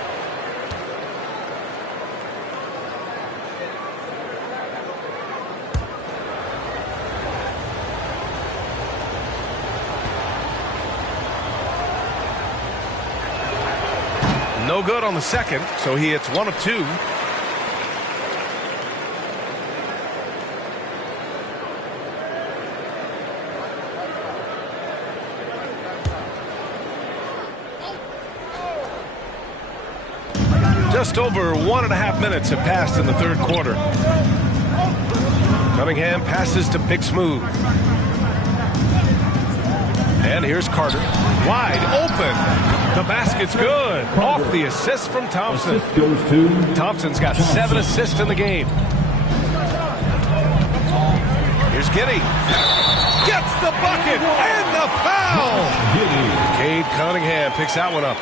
No good on the second, so he hits 1 of 2. Just over 1.5 minutes have passed in the third quarter. Cunningham passes to Big Smooth. And here's Carter. Wide open. The basket's good. Off the assist from Thompson. Assist goes to Thompson's got 7 assists in the game. Here's Giddey. Gets the bucket and the foul. Cade Cunningham picks that one up.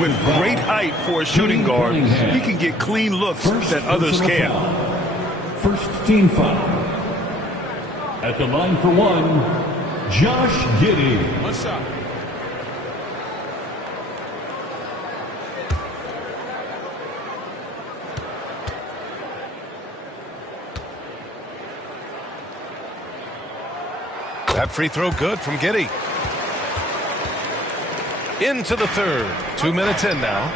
With great height for a shooting guard, he can get clean looks that others can't. First team foul. At the line for one, Josh Giddey. One shot. That free throw good from Giddey. Into the third. 2 minutes in now.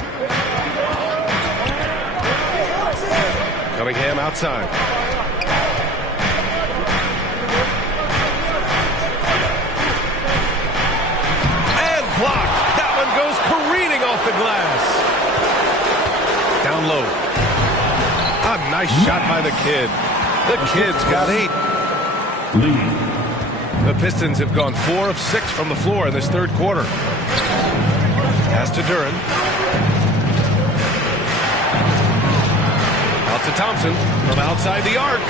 Cunningham outside. And blocked. That one goes careening off the glass. Down low. A nice shot by the kid. The kid's got 8. Lead. The Pistons have gone 4 of 6 from the floor in this third quarter. Pass to Duren. Out to Thompson from outside the arc.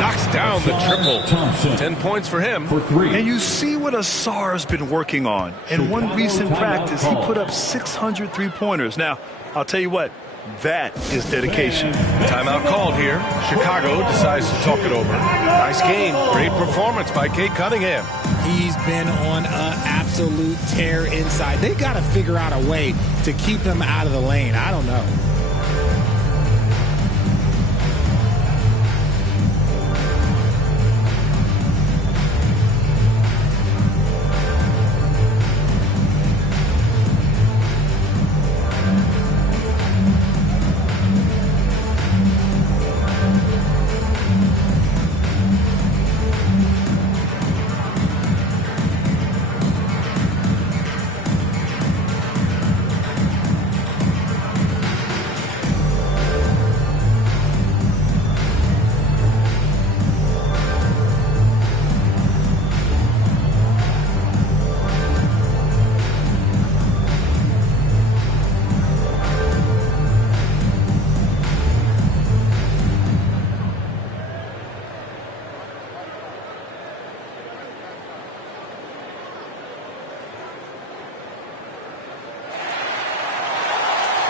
Knocks down the triple. 10 points for him. For 3. And you see what Asar's been working on. In one recent practice, he put up 600 three-pointers. Now, I'll tell you what, that is dedication. Timeout called here. Chicago decides to talk it over. Nice game. Great performance by Cade Cunningham. He's been on an absolute tear inside. They got to figure out a way to keep him out of the lane. I don't know.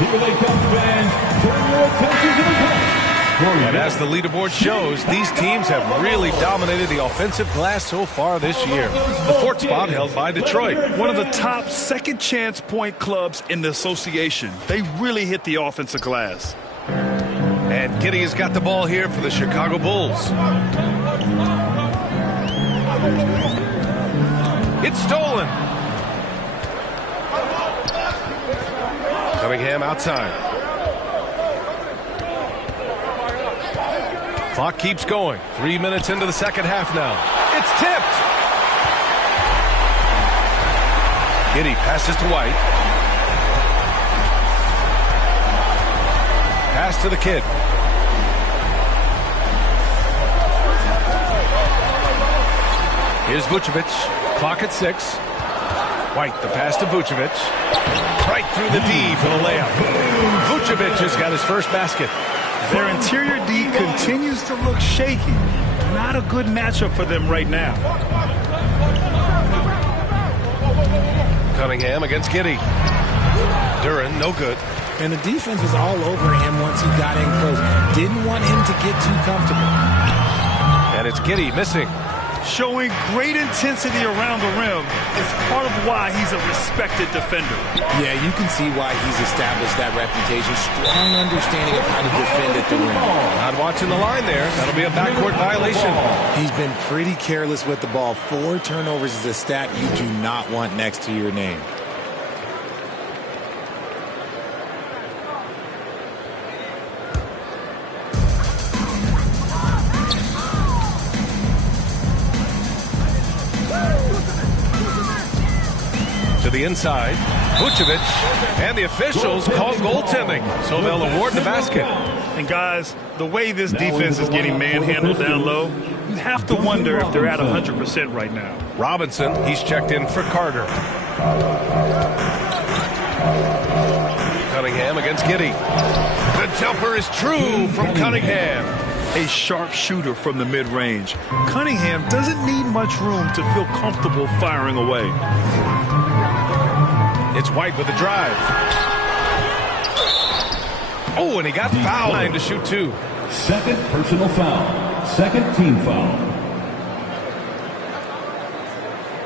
Here they come, fans. Turn your attention to the court. And as the leaderboard shows, these teams have really dominated the offensive glass so far this year. The fourth spot held by Detroit. One of the top second-chance point clubs in the association. They really hit the offensive glass. And Giddey has got the ball here for the Chicago Bulls. It's stolen. Cunningham outside. Clock keeps going. 3 minutes into the second half now. It's tipped. Giddey passes to White. Pass to the kid. Here's Vucevic. Clock at 6. White, the pass to Vucevic. Right through the D for the layup. Vucevic has got his first basket. Their interior D continues to look shaky. Not a good matchup for them right now. Cunningham against Giddey. Duren, no good. And the defense was all over him once he got in close. Didn't want him to get too comfortable. And it's Giddey missing. Showing great intensity around the rim is part of why he's a respected defender. Yeah, you can see why he's established that reputation. Strong understanding of how to defend at the rim. Not watching the line there. That'll be a backcourt violation. He's been pretty careless with the ball. 4 turnovers is a stat you do not want next to your name. The inside, Vucevic, and the officials call goaltending, so they'll award the basket. And guys, the way this defense is getting manhandled down low, you have to wonder if they're at 100% right now. Robinson, he's checked in for Carter. Cunningham against Giddey. The jumper is true from Cunningham. A sharp shooter from the mid-range. Cunningham doesn't need much room to feel comfortable firing away. It's White with the drive. Oh, and he got fouled. Time to shoot 2. Second personal foul. Second team foul.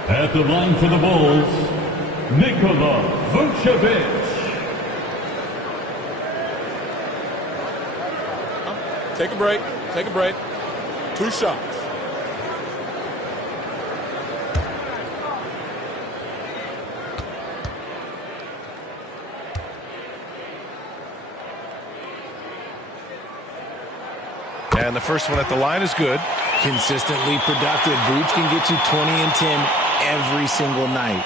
At the line for the Bulls, Nikola Vucevic. Take a break. Take a break. 2 shots. And the first one at the line is good. Consistently productive. Vooch can get you 20 and 10 every single night.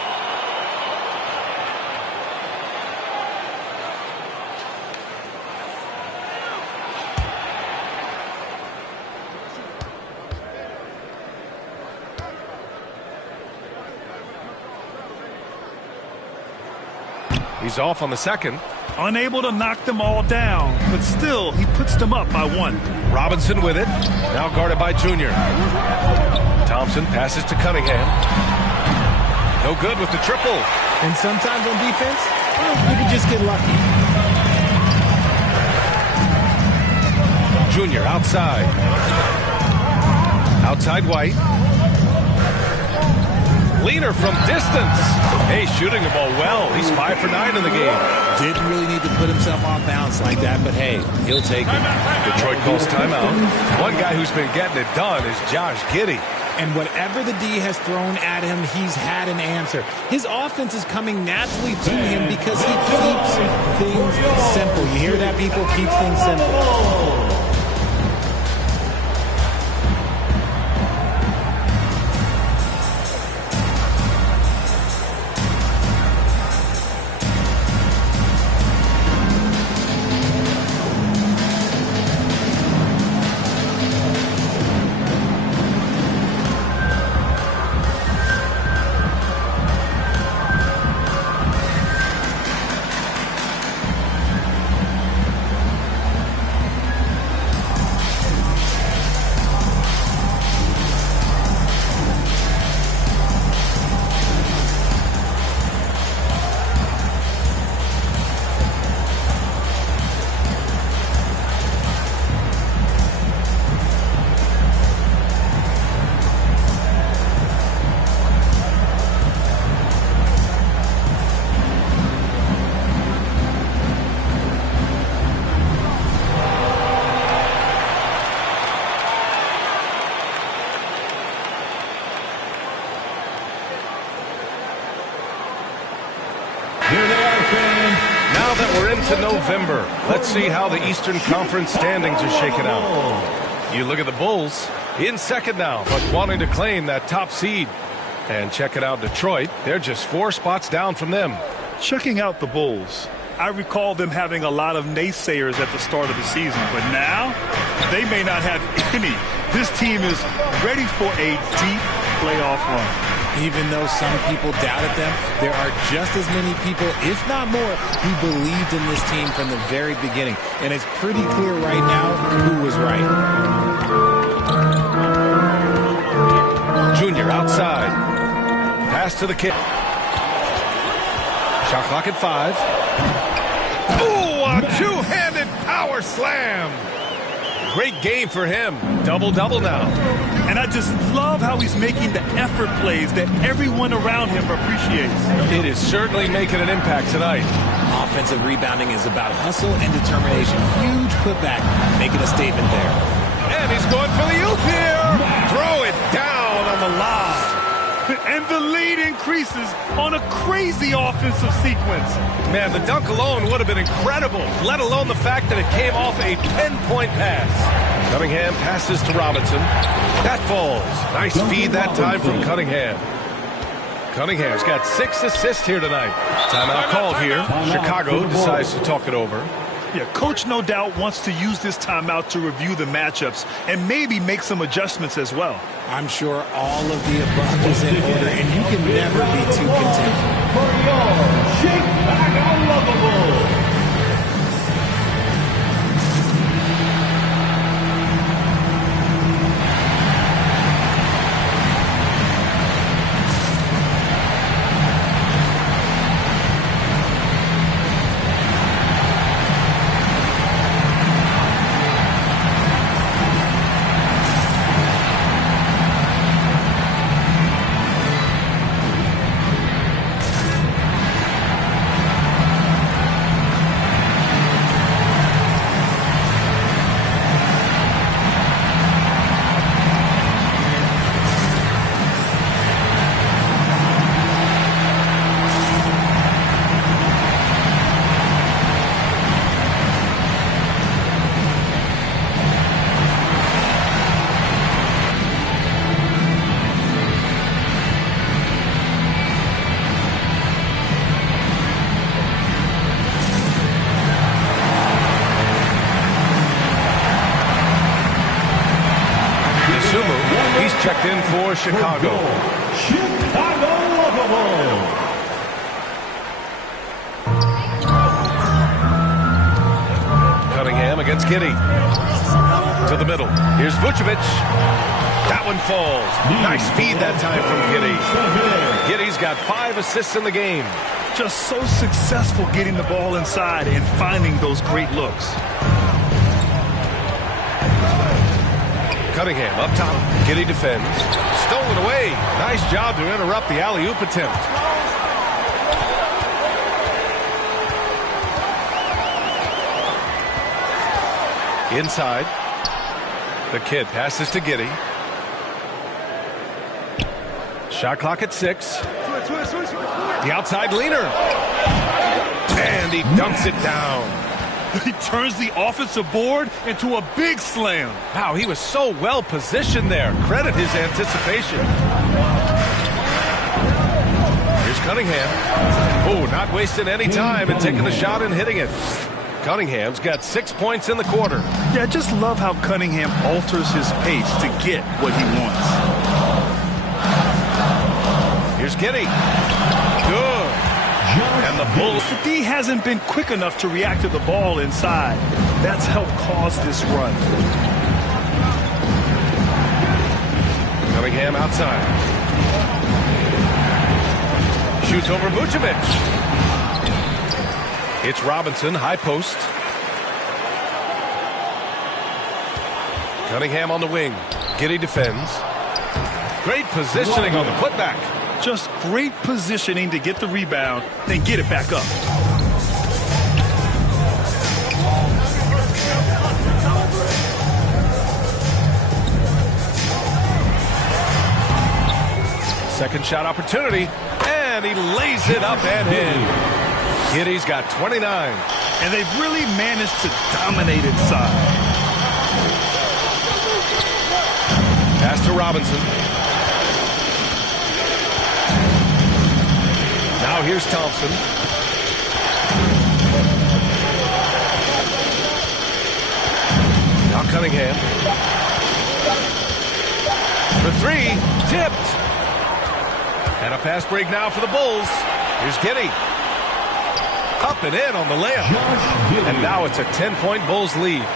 He's off on the second. Unable to knock them all down, but still, he puts them up by 1. Robinson with it. Now guarded by Junior. Thompson passes to Cunningham. No good with the triple. And sometimes on defense, you can just get lucky. Junior outside. Outside White. Leaner from distance. Hey, shooting the ball well. He's 5 for 9 in the game. Didn't really need to put himself off balance like that, but hey, he'll take it. Detroit calls timeout. One guy who's been getting it done is Josh Giddey. And whatever the D has thrown at him, he's had an answer. His offense is coming naturally to him because he keeps things simple. You hear that, people? Keeps things simple. Now that we're into November, let's see how the Eastern Conference standings are shaking out. You look at the Bulls in second now, but wanting to claim that top seed. And check it out, Detroit. They're just 4 spots down from them. Checking out the Bulls, I recall them having a lot of naysayers at the start of the season, but now they may not have any. This team is ready for a deep playoff run. Even though some people doubted them, there are just as many people, if not more, who believed in this team from the very beginning. And it's pretty clear right now who was right. Junior outside. Pass to the kid. Shot clock at 5. Oh, a two-handed power slam. Great game for him. Double-double now. And I just love how he's making the effort plays that everyone around him appreciates. It is certainly making an impact tonight. Offensive rebounding is about hustle and determination. Huge putback, making a statement there. And he's going for the oop here. Throw it down on the lob. And the lead increases on a crazy offensive sequence. Man, the dunk alone would have been incredible, let alone the fact that it came off a 10-point pass. Cunningham passes to Robinson. That falls. Nice feed that time from Cunningham. Cunningham's got 6 assists here tonight. Timeout called here. Chicago decides to talk it over. Yeah, coach no doubt wants to use this timeout to review the matchups and maybe make some adjustments as well. I'm sure all of the above is in order, and you can never be too content. For your Chicago Lovable. Checked in for Chicago. Chicago Lovable. Cunningham against Giddey. To the middle. Here's Vucevic. That one falls. Nice feed that time from Giddey. Giddey's got 5 assists in the game. Just so successful getting the ball inside and finding those great looks. Cunningham up top. Giddey defends. Stolen away. Nice job to interrupt the alley-oop attempt. Inside. The kid passes to Giddey. Shot clock at 6. The outside leaner. And he dunks it down. He turns the offensive board into a big slam. Wow, he was so well positioned there. Credit his anticipation. Here's Cunningham. Oh, not wasting any time and taking the shot and hitting it. Cunningham's got 6 points in the quarter. Yeah, I just love how Cunningham alters his pace to get what he wants. Here's Giddey. Good. And the Bulls. The D hasn't been quick enough to react to the ball inside. That's helped cause this run. Cunningham outside. Shoots over Vucevic. It's Robinson, high post. Cunningham on the wing. Giddey defends. Great positioning on the putback. Just great positioning to get the rebound, then get it back up. Second shot opportunity, and he lays it up and in. Giddey's got 29. And they've really managed to dominate inside. Robinson. Now here's Thompson. Now Cunningham. For three, tipped. And a fast break now for the Bulls. Here's Giddey. Up and in on the layup. And now it's a 10-point Bulls lead.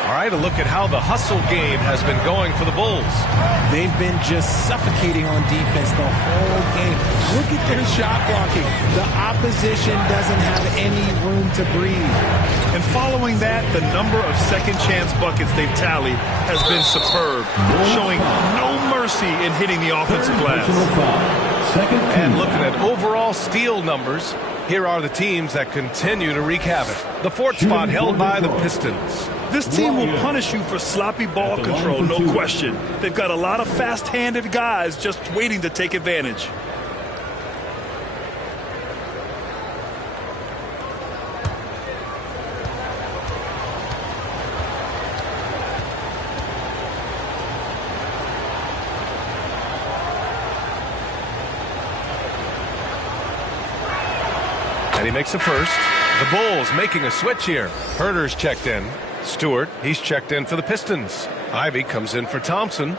All right, a look at how the hustle game has been going for the Bulls. They've been just suffocating on defense the whole game. Look at their shot blocking. The opposition doesn't have any room to breathe. And following that, the number of second chance buckets they've tallied has been superb, showing no mercy in hitting the offensive glass. And looking at overall steal numbers, here are the teams that continue to wreak havoc. The fourth spot held by the Pistons. This team will punish you for sloppy ball control, no question. They've got a lot of fast-handed guys just waiting to take advantage. And he makes the first. The Bulls making a switch here. Herter's checked in. Stewart, he's checked in for the Pistons. Ivy comes in for Thompson.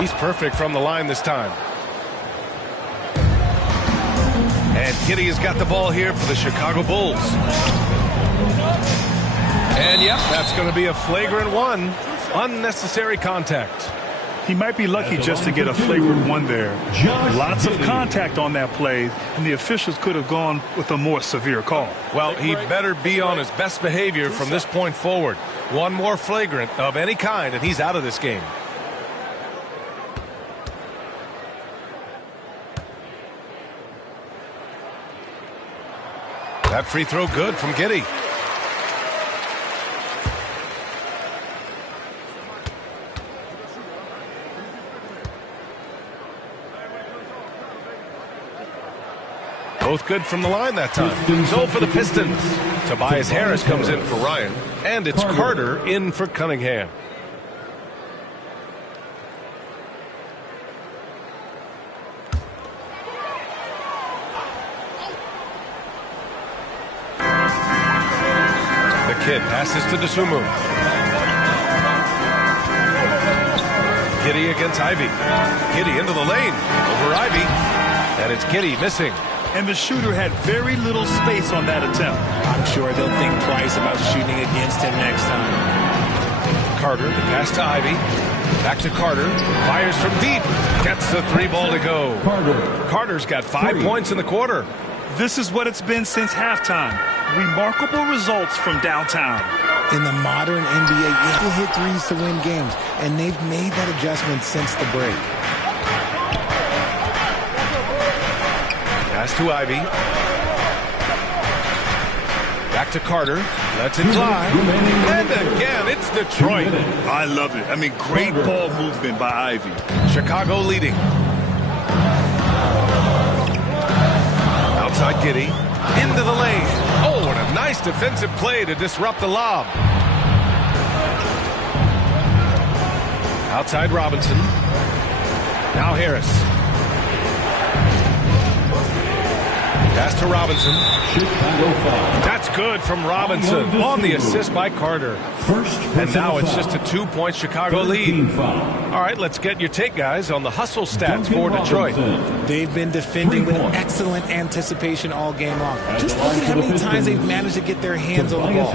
He's perfect from the line this time. And Giddey has got the ball here for the Chicago Bulls. And yep, that's going to be a flagrant one. Unnecessary contact. He might be lucky just to get a flagrant one there. Lots of contact on that play, and the officials could have gone with a more severe call. Well, he better be on his best behavior from this point forward. One more flagrant of any kind, and he's out of this game. That free throw good from Giddey. Both good from the line that time. So for the Pistons, Tobias Harris comes in for Ryan, and it's Carter in for Cunningham. Kid passes to Dosunmu. Giddey against Ivy. Giddey into the lane. Over Ivy. And it's Giddey missing. And the shooter had very little space on that attempt. I'm sure they'll think twice about shooting against him next time. Carter, the pass to Ivy. Back to Carter. Fires from deep. Gets the three ball to go. Carter's got 5 points in the quarter. This is what it's been since halftime. Remarkable results from downtown. In the modern NBA, you have to hit threes to win games, and they've made that adjustment since the break. Pass to Ivy. Back to Carter. Lets it fly. And again, it's Detroit. I love it. I mean, great ball movement by Ivy. Chicago leading. Outside Giddey. Into the lane. Oh, and a nice defensive play to disrupt the lob. Outside Robinson. Now Harris. Pass to Robinson. That's good from Robinson on the assist by Carter. And now it's just a 2-point Chicago lead. All right, let's get your take, guys, on the hustle stats for Detroit. They've been defending with excellent anticipation all game long. Just look at how many times they've managed to get their hands on the ball.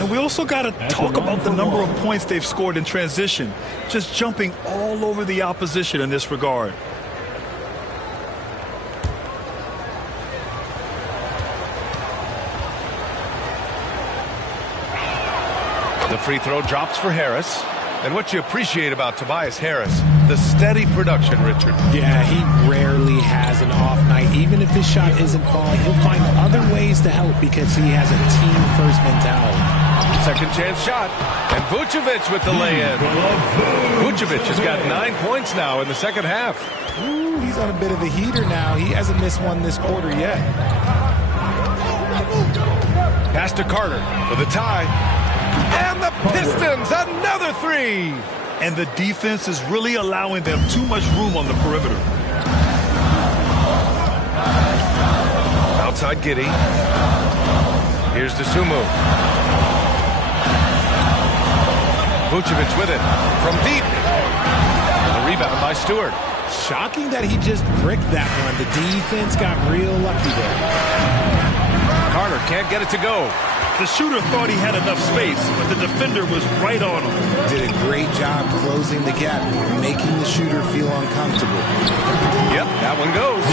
And we also got to talk about the number of points they've scored in transition. Just jumping all over the opposition in this regard. The free throw drops for Harris. And what you appreciate about Tobias Harris, the steady production, Richard. Yeah, he rarely has an off night. Even if his shot isn't falling, he'll find other ways to help because he has a team-first mentality. Second chance shot. And Vucevic with the lay-in. Vucevic has got 9 points now in the second half. Ooh, he's on a bit of a heater now. He hasn't missed one this quarter yet. Pass to Carter for the tie. And the Pistons, another three. And the defense is really allowing them too much room on the perimeter. Outside Giddey. Here's Dosunmu. Vucevic with it from deep. The rebound by Stewart. Shocking that he just bricked that one. The defense got real lucky there. Carter can't get it to go. The shooter thought he had enough space, but the defender was right on him. Did a great job closing the gap, making the shooter feel uncomfortable. Yep, that one goes.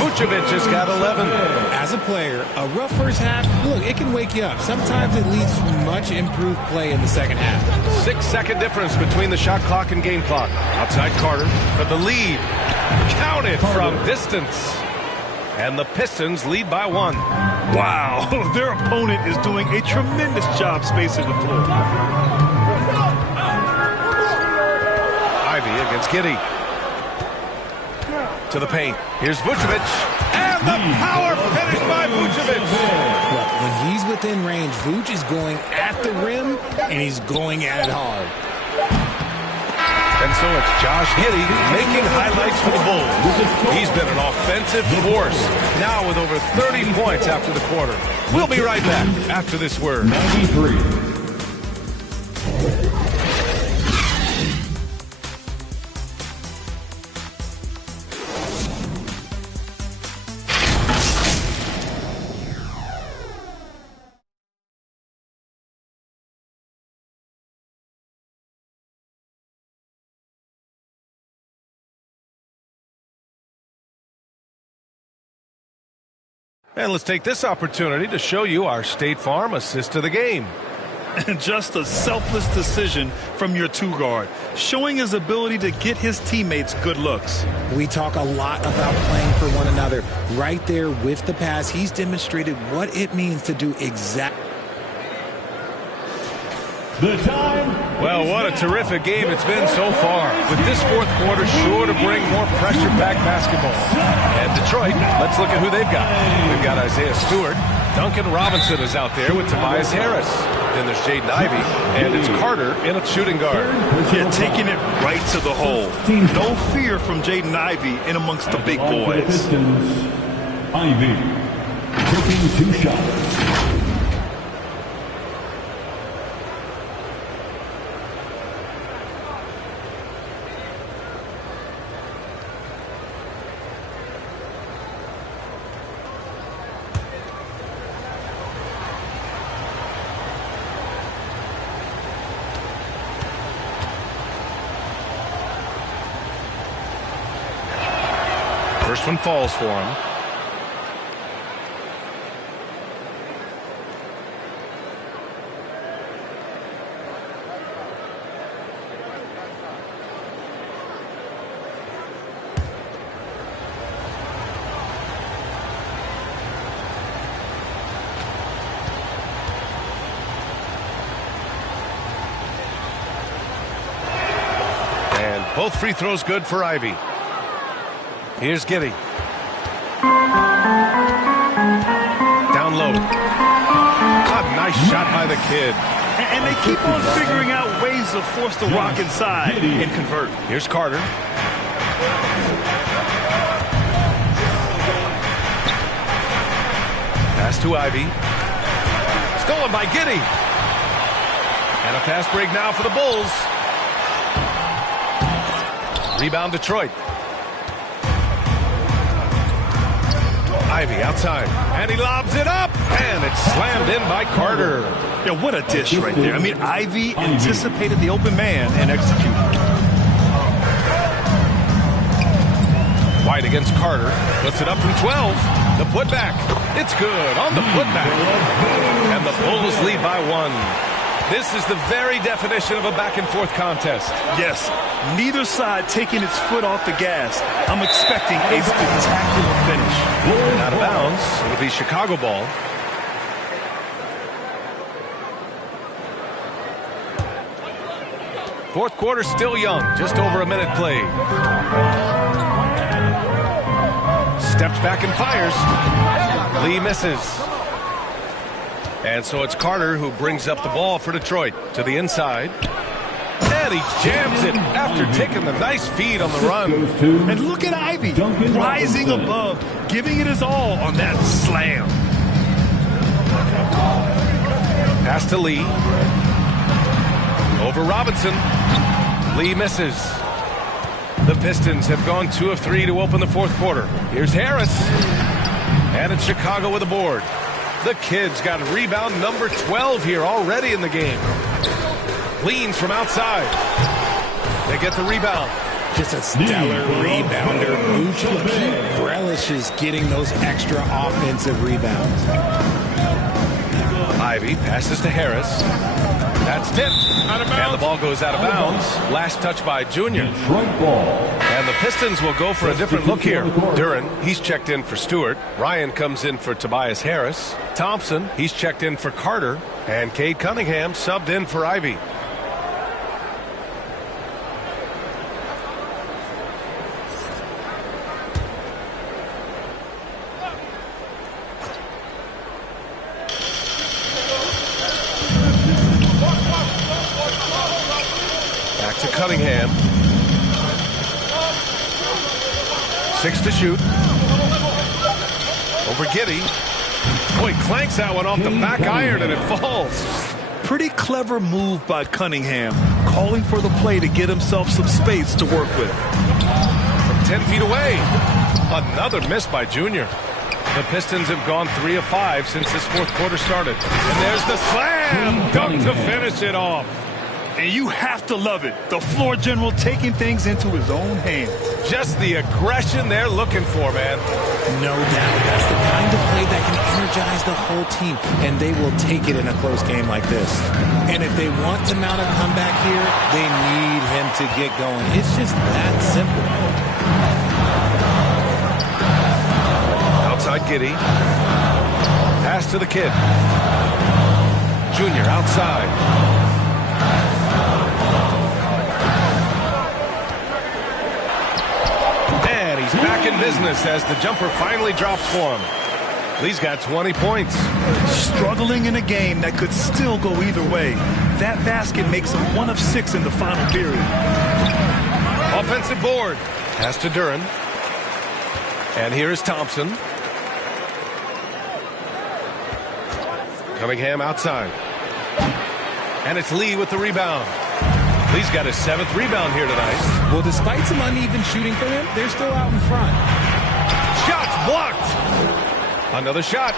Vucevic has got 11. As a player, a rough first half, look, it can wake you up. Sometimes it leads to much improved play in the second half. 6-second difference between the shot clock and game clock. Outside Carter for the lead. Count it from distance. And the Pistons lead by 1. Wow, their opponent is doing a tremendous job spacing the floor. Ivy against Giddey. To the paint. Here's Vucevic. And the power finish by Vucevic. Look, when he's within range, Vuce is going at the rim, and he's going at it hard. And so it's Josh Giddey making highlights for the Bulls. He's been an offensive force, now with over 30 points after the quarter. We'll be right back after this word. 93. And let's take this opportunity to show you our State Farm assist to the game. And just a selfless decision from your two-guard, showing his ability to get his teammates good looks. We talk a lot about playing for one another. Right there with the pass, he's demonstrated what it means to do exactly. The time. Well, what a terrific game it's been so far. With this fourth quarter sure to bring more pressure-packed basketball. And Detroit, let's look at who they've got. They've got Isaiah Stewart. Duncan Robinson is out there with Tobias Harris. Then there's Jaden Ivey. And it's Carter in a shooting guard. Yeah, taking it right to the hole. No fear from Jaden Ivey in amongst the big boys. Pistons, Ivey taking 2 shots. First one falls for him. And both free throws good for Ivey. Here's Giddey. Down low. A nice shot by the kid. And they keep on figuring out ways to force the rock inside and convert. Here's Carter. Pass to Ivey. Stolen by Giddey. And a fast break now for the Bulls. Rebound Detroit. Ivey outside, and he lobs it up, and it's slammed in by Carter. Yeah, what a dish right there. I mean, Ivey anticipated the open man and executed. White against Carter, puts it up from 12. The putback, it's good on the putback. And the Bulls lead by 1. This is the very definition of a back-and-forth contest. Yes, neither side taking its foot off the gas. I'm expecting a spectacular finish. And out of bounds, it'll be Chicago ball. Fourth quarter still young, just over a minute played. Steps back and fires. Lee misses. And so it's Carter who brings up the ball for Detroit to the inside. And he jams it after taking the nice feed on the run. And look at Ivy rising above, giving it his all on that slam. Pass to Lee. Over Robinson. Lee misses. The Pistons have gone 2 of 3 to open the fourth quarter. Here's Harris. And it's Chicago with a board. The Kids got rebound number 12 here already in the game. Leans from outside. They get the rebound. Just a stellar rebounder. He relishes getting those extra offensive rebounds. Ivy passes to Harris. That's tipped. And the ball goes out of bounds. Last touch by Junior. And the Pistons will go for a different look here. Duren, he's checked in for Stewart. Ryan comes in for Tobias Harris. Thompson, he's checked in for Carter. And Cade Cunningham subbed in for Ivy. Back to Cunningham. 6 to shoot. Over Giddey. Boy, clanks that one off the back iron and it falls. Pretty clever move by Cunningham, calling for the play to get himself some space to work with. From 10 feet away. Another miss by Junior. The Pistons have gone 3 of 5 since this fourth quarter started. And there's the slam dunk to finish it off. And you have to love it. The floor general taking things into his own hands. Just the aggression they're looking for, man. No doubt. That's the kind of play that can energize the whole team. And they will take it in a close game like this. And if they want to mount a comeback here, they need him to get going. It's just that simple. Outside Giddey. Pass to the kid. Junior outside. And he's back in business as the jumper finally drops for him. Lee's got 20 points. Struggling in a game that could still go either way. That basket makes him 1 of 6 in the final period. Offensive board. Pass to Duren. And here is Thompson. Cunningham outside. And it's Lee with the rebound. Lee's got his 7th rebound here tonight. Well, despite some uneven shooting for them, they're still out in front. Shots blocked. Another shot.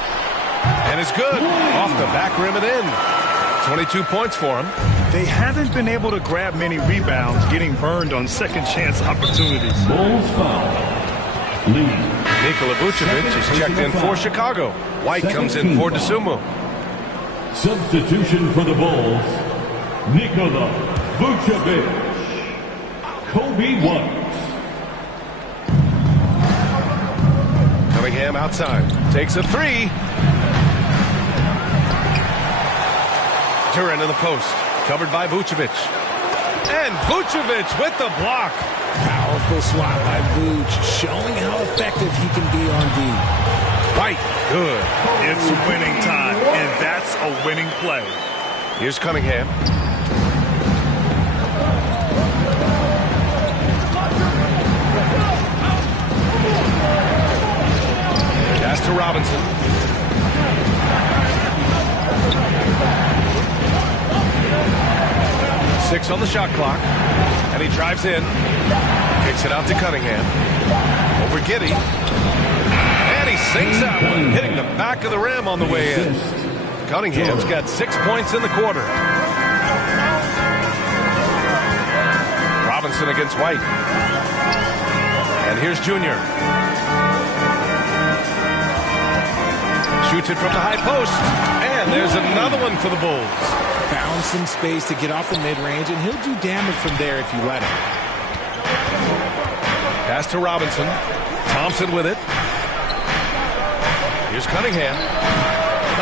And it's good. Off the back rim and in. 22 points for him. They haven't been able to grab many rebounds, getting burned on second chance opportunities. Bulls foul. Lee. Nikola Vucevic is checked in for Chicago. White comes in for DeSumo. Substitution for the Bulls, Nikola Vucevic. Kobe White. Cunningham outside. Takes a 3. Duren in the post. Covered by Vucevic. And Vucevic with the block. Powerful swat by Vuce, showing how effective he can be on D. White, good. It's winning time, and that's a winning play. Here's Cunningham. Pass to Robinson. Six on the shot clock. And he drives in. Kicks it out to Cunningham. Over Giddey. And he sinks that one, hitting the back of the rim on the way in. Cunningham's got 6 points in the quarter. Robinson against White. And here's Junior. Shoots it from the high post. And there's another one for the Bulls. Found some space to get off the mid-range, and he'll do damage from there if you let him. Pass to Robinson. Thompson with it. Here's Cunningham.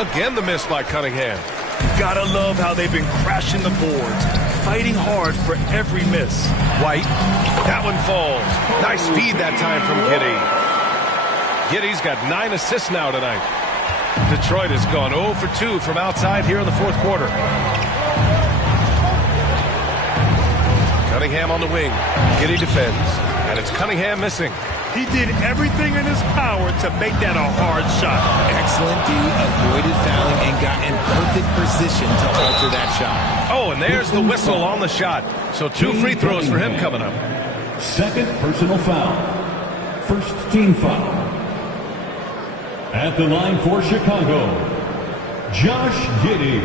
Again, the miss by Cunningham. Gotta love how they've been crashing the boards. fighting hard for every miss. White. That one falls. Nice feed that time from Giddey. Giddey's got 9 assists now tonight. Detroit has gone 0 for 2 from outside here in the fourth quarter. Cunningham on the wing. Giddey defends, and it's Cunningham missing. He did everything in his power to make that a hard shot. Excellent D, avoided fouling and got in perfect position to alter that shot. Oh, and there's the whistle on the shot. So 2 free throws for him coming up. Second personal foul. First team foul. At the line for Chicago, Josh Giddey.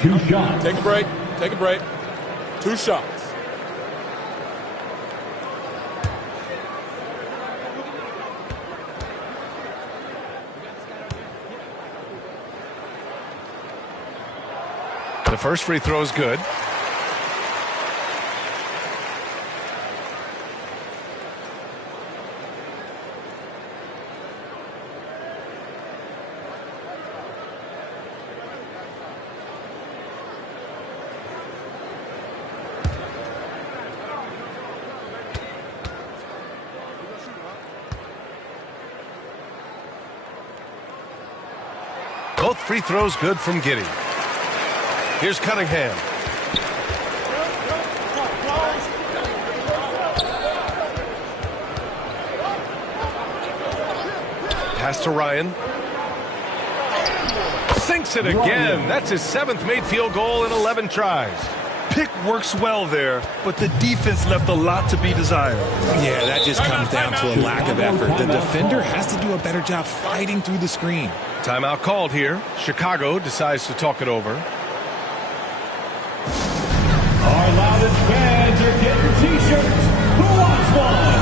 2 shots. Take a break. Take a break. 2 shots. The first free throw is good. Both free throws good from Giddey. Here's Cunningham. Pass to Ryan. Sinks it again. That's his 7th made field goal in 11 tries. Pick works well there, but the defense left a lot to be desired. Yeah, that just comes down to a lack of effort. The defender has to do a better job fighting through the screen. Timeout called here. Chicago decides to talk it over. Our loudest fans are getting T-shirts. Who wants one?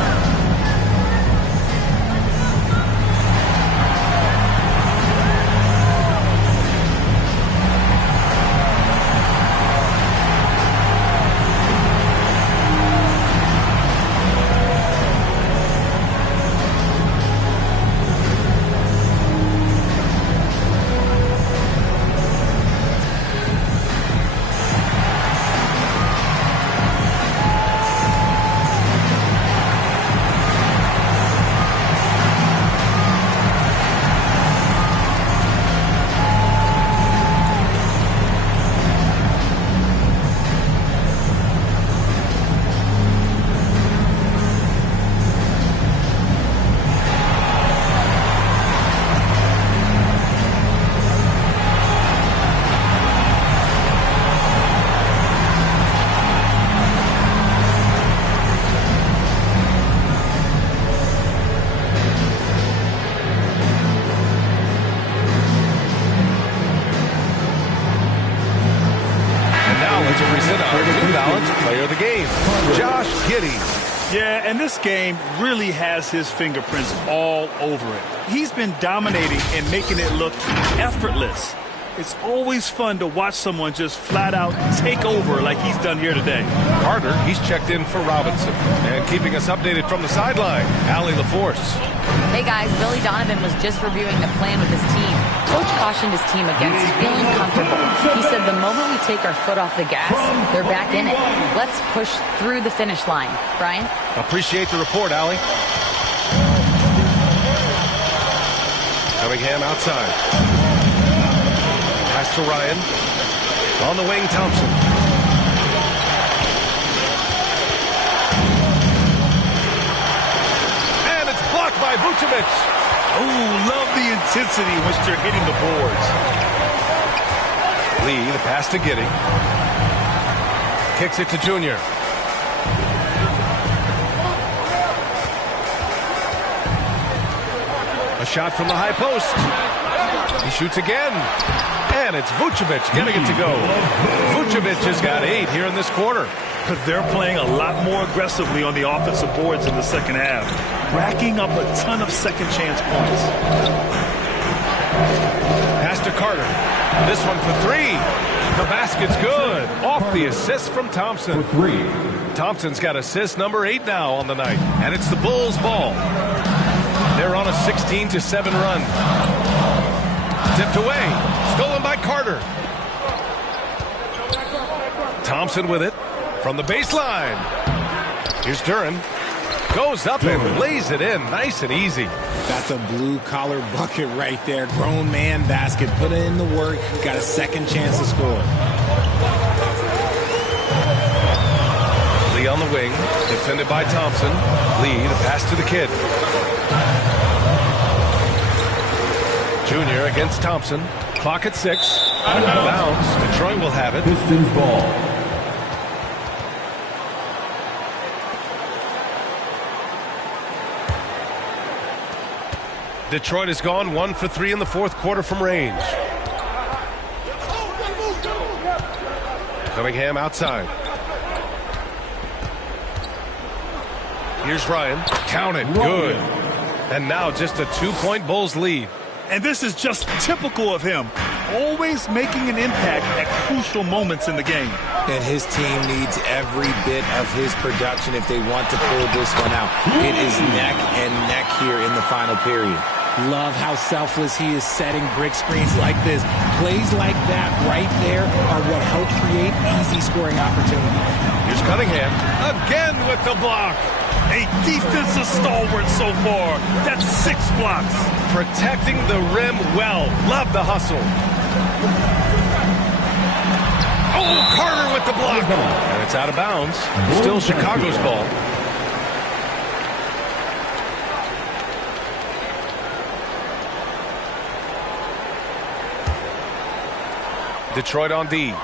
Player of the game, Josh Giddey. Yeah, and this game really has his fingerprints all over it. He's been dominating and making it look effortless. It's always fun to watch someone just flat out take over like he's done here today. Carter, he's checked in for Robinson. And keeping us updated from the sideline, Allie LaForce. Hey guys, Billy Donovan was just reviewing the plan with his team. Coach cautioned his team against feeling comfortable. He said the moment we take our foot off the gas, they're back in it. Let's push through the finish line. Brian? Appreciate the report, Allie. Cunningham outside. Pass to Ryan. On the wing, Thompson. And it's blocked by Vucevic. Oh, love the intensity in which they're hitting the boards. Lee, the pass to Giddey. Kicks it to Junior. A shot from the high post. He shoots again. And it's Vucevic getting it to go. Vucevic has got 8 here in this quarter. But they're playing a lot more aggressively on the offensive boards in the second half, racking up a ton of second chance points. Pass to Carter. This one for 3. The basket's good. Off the assist from Thompson. For 3. Thompson's got assist number 8 now on the night. And it's the Bulls' ball. They're on a 16-7 run. Tipped away. Stolen by Carter. Thompson with it from the baseline. Here's Duran. Goes up and lays it in nice and easy. That's a blue-collar bucket right there. Grown man basket. Put in the work. Got a second chance to score. Lee on the wing. Defended by Thompson. Lee, the pass to the kid. Junior against Thompson. Clock at 6. Out of bounds. Detroit will have it. Pistons ball. Detroit has gone 1 for 3 in the fourth quarter from range. Cunningham outside. Here's Ryan. Count it. Good. And now just a 2-point Bulls lead. And this is just typical of him. Always making an impact at crucial moments in the game. And his team needs every bit of his production if they want to pull this one out. It is neck and neck here in the final period. Love how selfless he is setting brick screens like this. Plays like that right there are what help create easy scoring opportunities. Here's Cunningham again with the block. A defensive stalwart so far. That's 6 blocks. Protecting the rim well. Love the hustle. Oh, Carter with the block. And it's out of bounds. Still Chicago's ball. Detroit on D.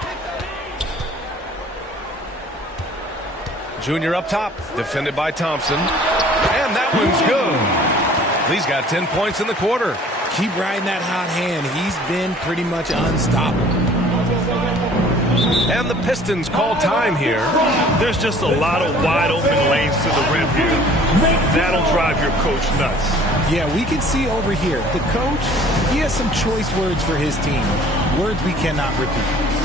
Junior up top, defended by Thompson. And that one's good. Lee's got 10 points in the quarter. Keep riding that hot hand. He's been pretty much unstoppable. And the Pistons call time here. There's just a lot of wide open lanes to the rim here. That'll drive your coach nuts. Yeah, we can see over here. The coach, he has some choice words for his team. Words we cannot repeat.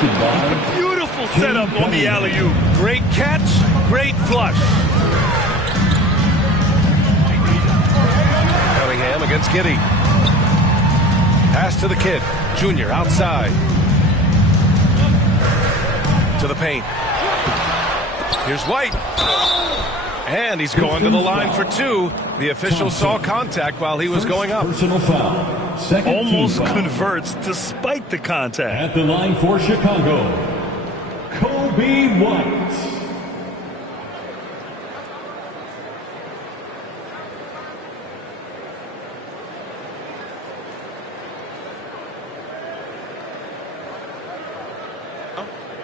A beautiful setup on the alley-oop. Great catch, great flush. Cunningham against Giddey. Pass to the kid. Junior outside. To the paint. Here's White. And he's going to the line for 2. The official saw contact while he was going up. Personal foul. Second almost foul. Converts despite the contact. At the line for Chicago, Kobe White.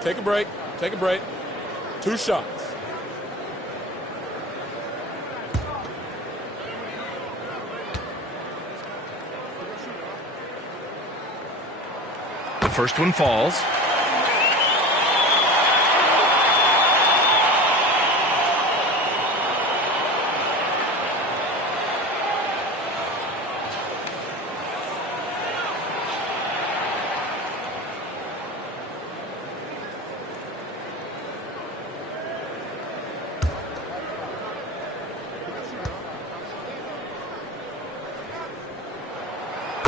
Take a break. Take a break. 2 shots. The first one falls.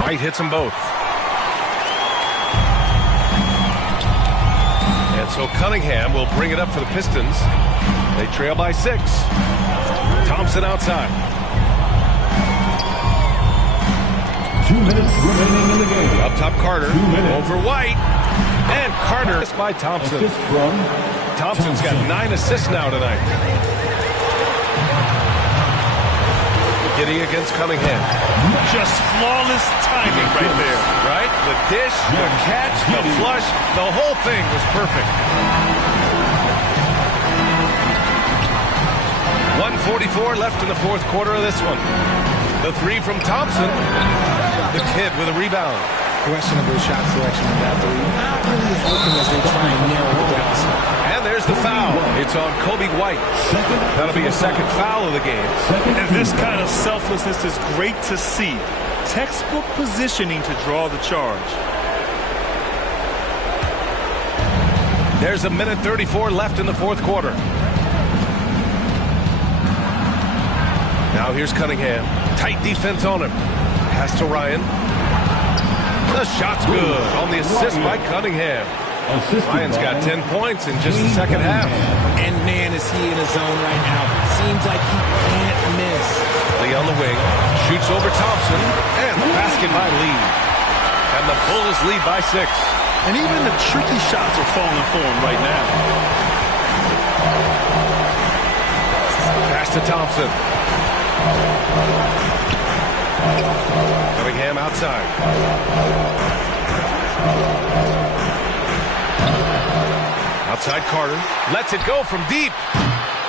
White hits them both. And so Cunningham will bring it up for the Pistons. They trail by 6. Thompson outside. 2 minutes remaining in the game. Up top, Carter. Over White. And Carter is by Thompson. Assist from Thompson's got 9 assists now tonight. Giddy against Cunningham. Just flawless timing right there. Right? The dish, the catch, the flush, the whole thing was perfect. 1:44 left in the fourth quarter of this one. The 3 from Thompson. The kid with a rebound. Questionable shot selection in that 3. Not really helping as they try and narrow it down. And there's the foul. It's on Kobe White. That'll be a second foul of the game. And this kind of selflessness is great to see. Textbook positioning to draw the charge. There's a minute 34 left in the fourth quarter. Now here's Cunningham. Tight defense on him. Pass to Ryan. The shot's good on the assist by Cunningham. Ryan's got 10 points in just the second half. And man, is he in his zone right now. Seems like he can't miss. Lee on the wing. Shoots over Thompson. And the basket by Lee. And the Bulls lead by 6. And even the tricky shots are falling for him right now. Pass to Thompson. Cunningham outside. Outside Carter. Lets it go from deep.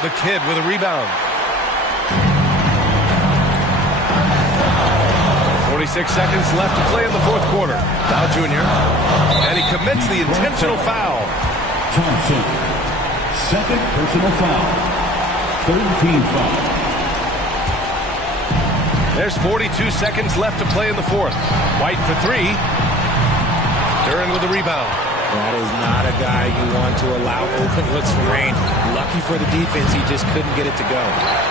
The kid with a rebound. 46 seconds left to play in the fourth quarter. Now Jr. And he commits the intentional foul. Thompson. Second personal foul. Third team foul. There's 42 seconds left to play in the fourth. White for 3. Duran with the rebound. That is not a guy you want to allow open looks for Rain. Lucky for the defense, he just couldn't get it to go.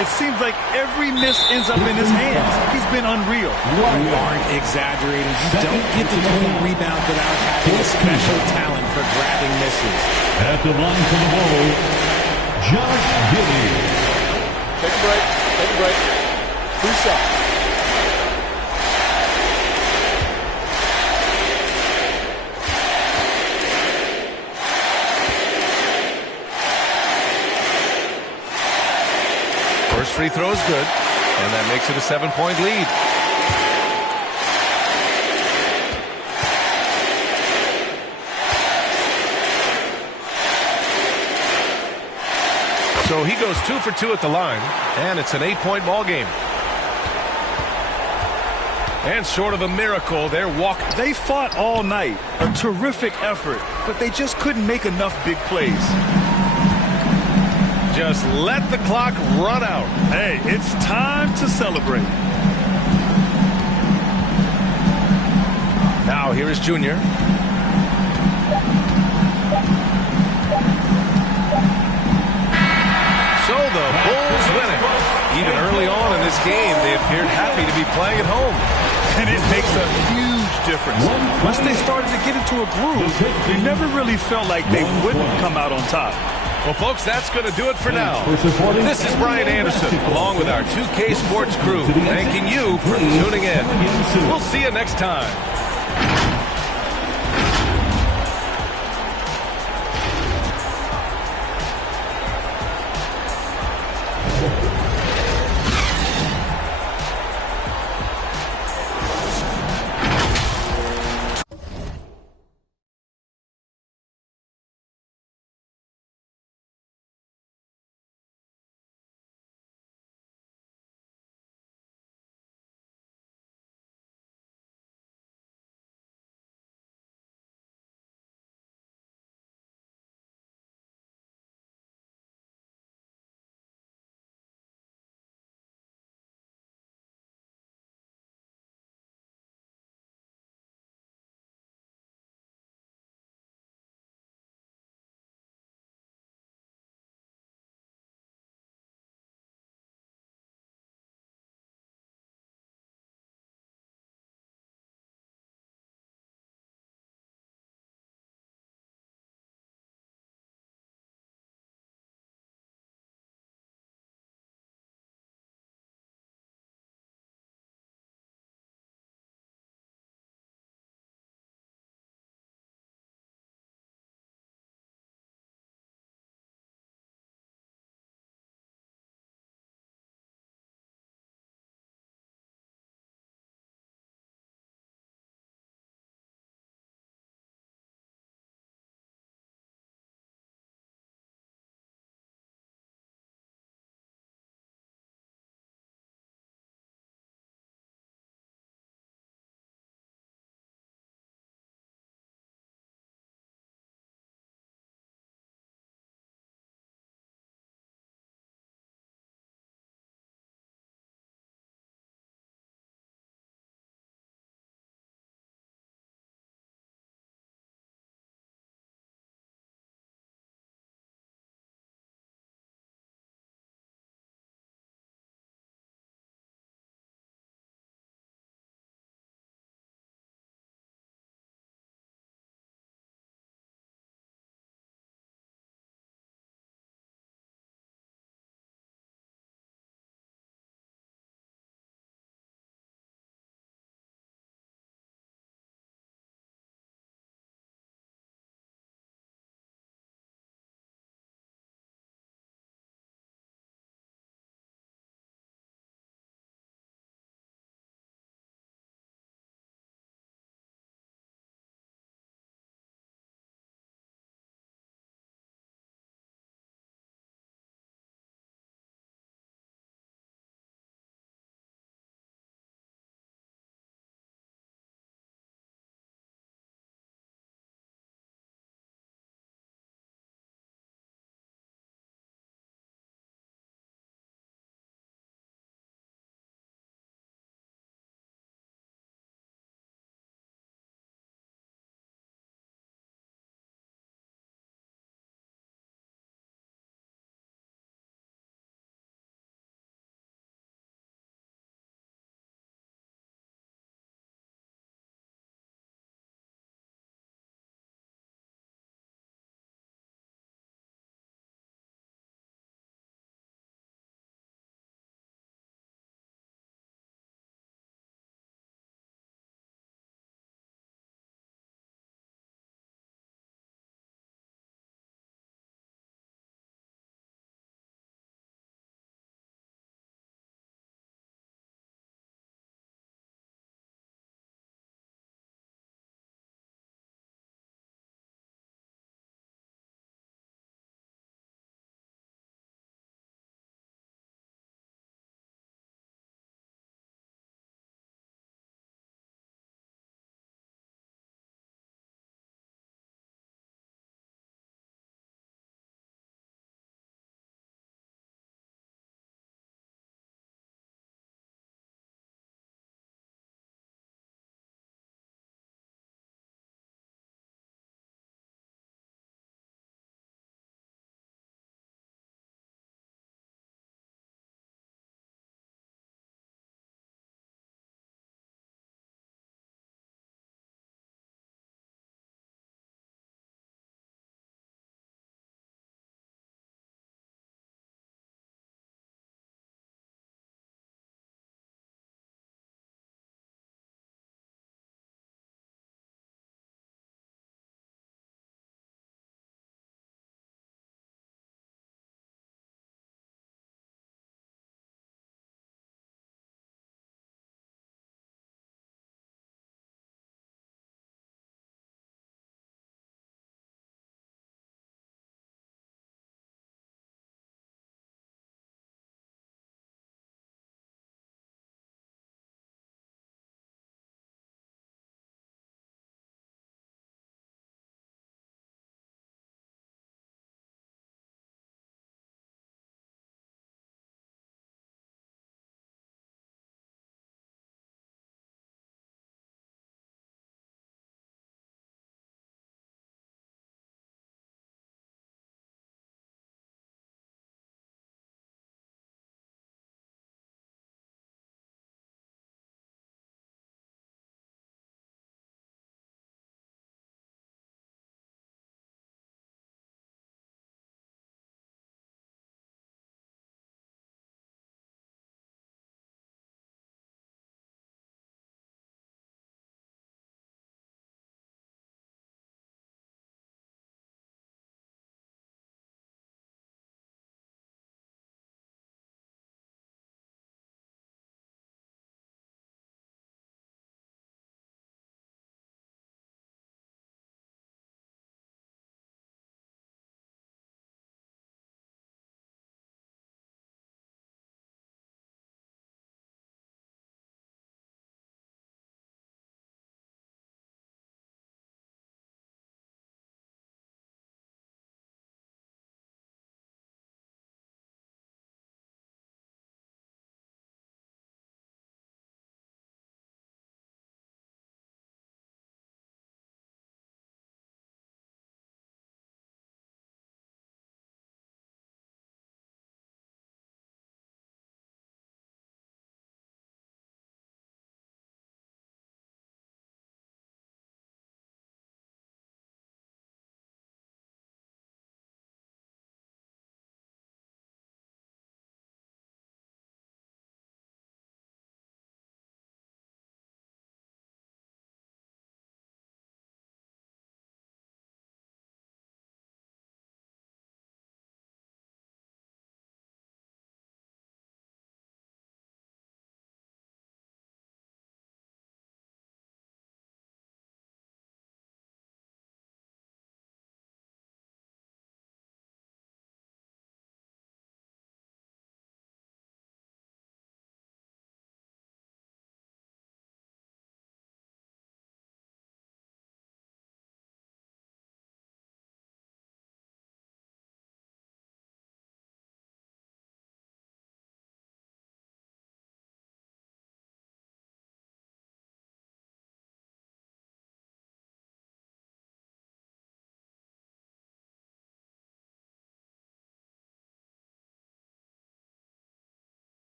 It seems like every miss ends up in his hands. He's been unreal. You aren't exaggerating. You don't get to 20 rebounds without having a special talent for grabbing misses. At the line for the ball, Josh Giddey. Take a break. Take a break. 2 shots. First free throw is good, and that makes it a 7-point lead. So he goes 2 for 2 at the line, and it's an 8-point ball game. And short of a miracle, they're walking. They fought all night. A terrific effort, but they just couldn't make enough big plays. Just let the clock run out. Hey, it's time to celebrate. Now here is Junior. So the Bulls win it. Even early on in this game, they appeared happy to be playing at home. And it makes a huge difference. Once they started to get into a groove, they never really felt like they wouldn't come out on top. Well, folks, that's going to do it for now. This is Brian Anderson, along with our 2K Sports crew, thanking you for tuning in. We'll see you next time.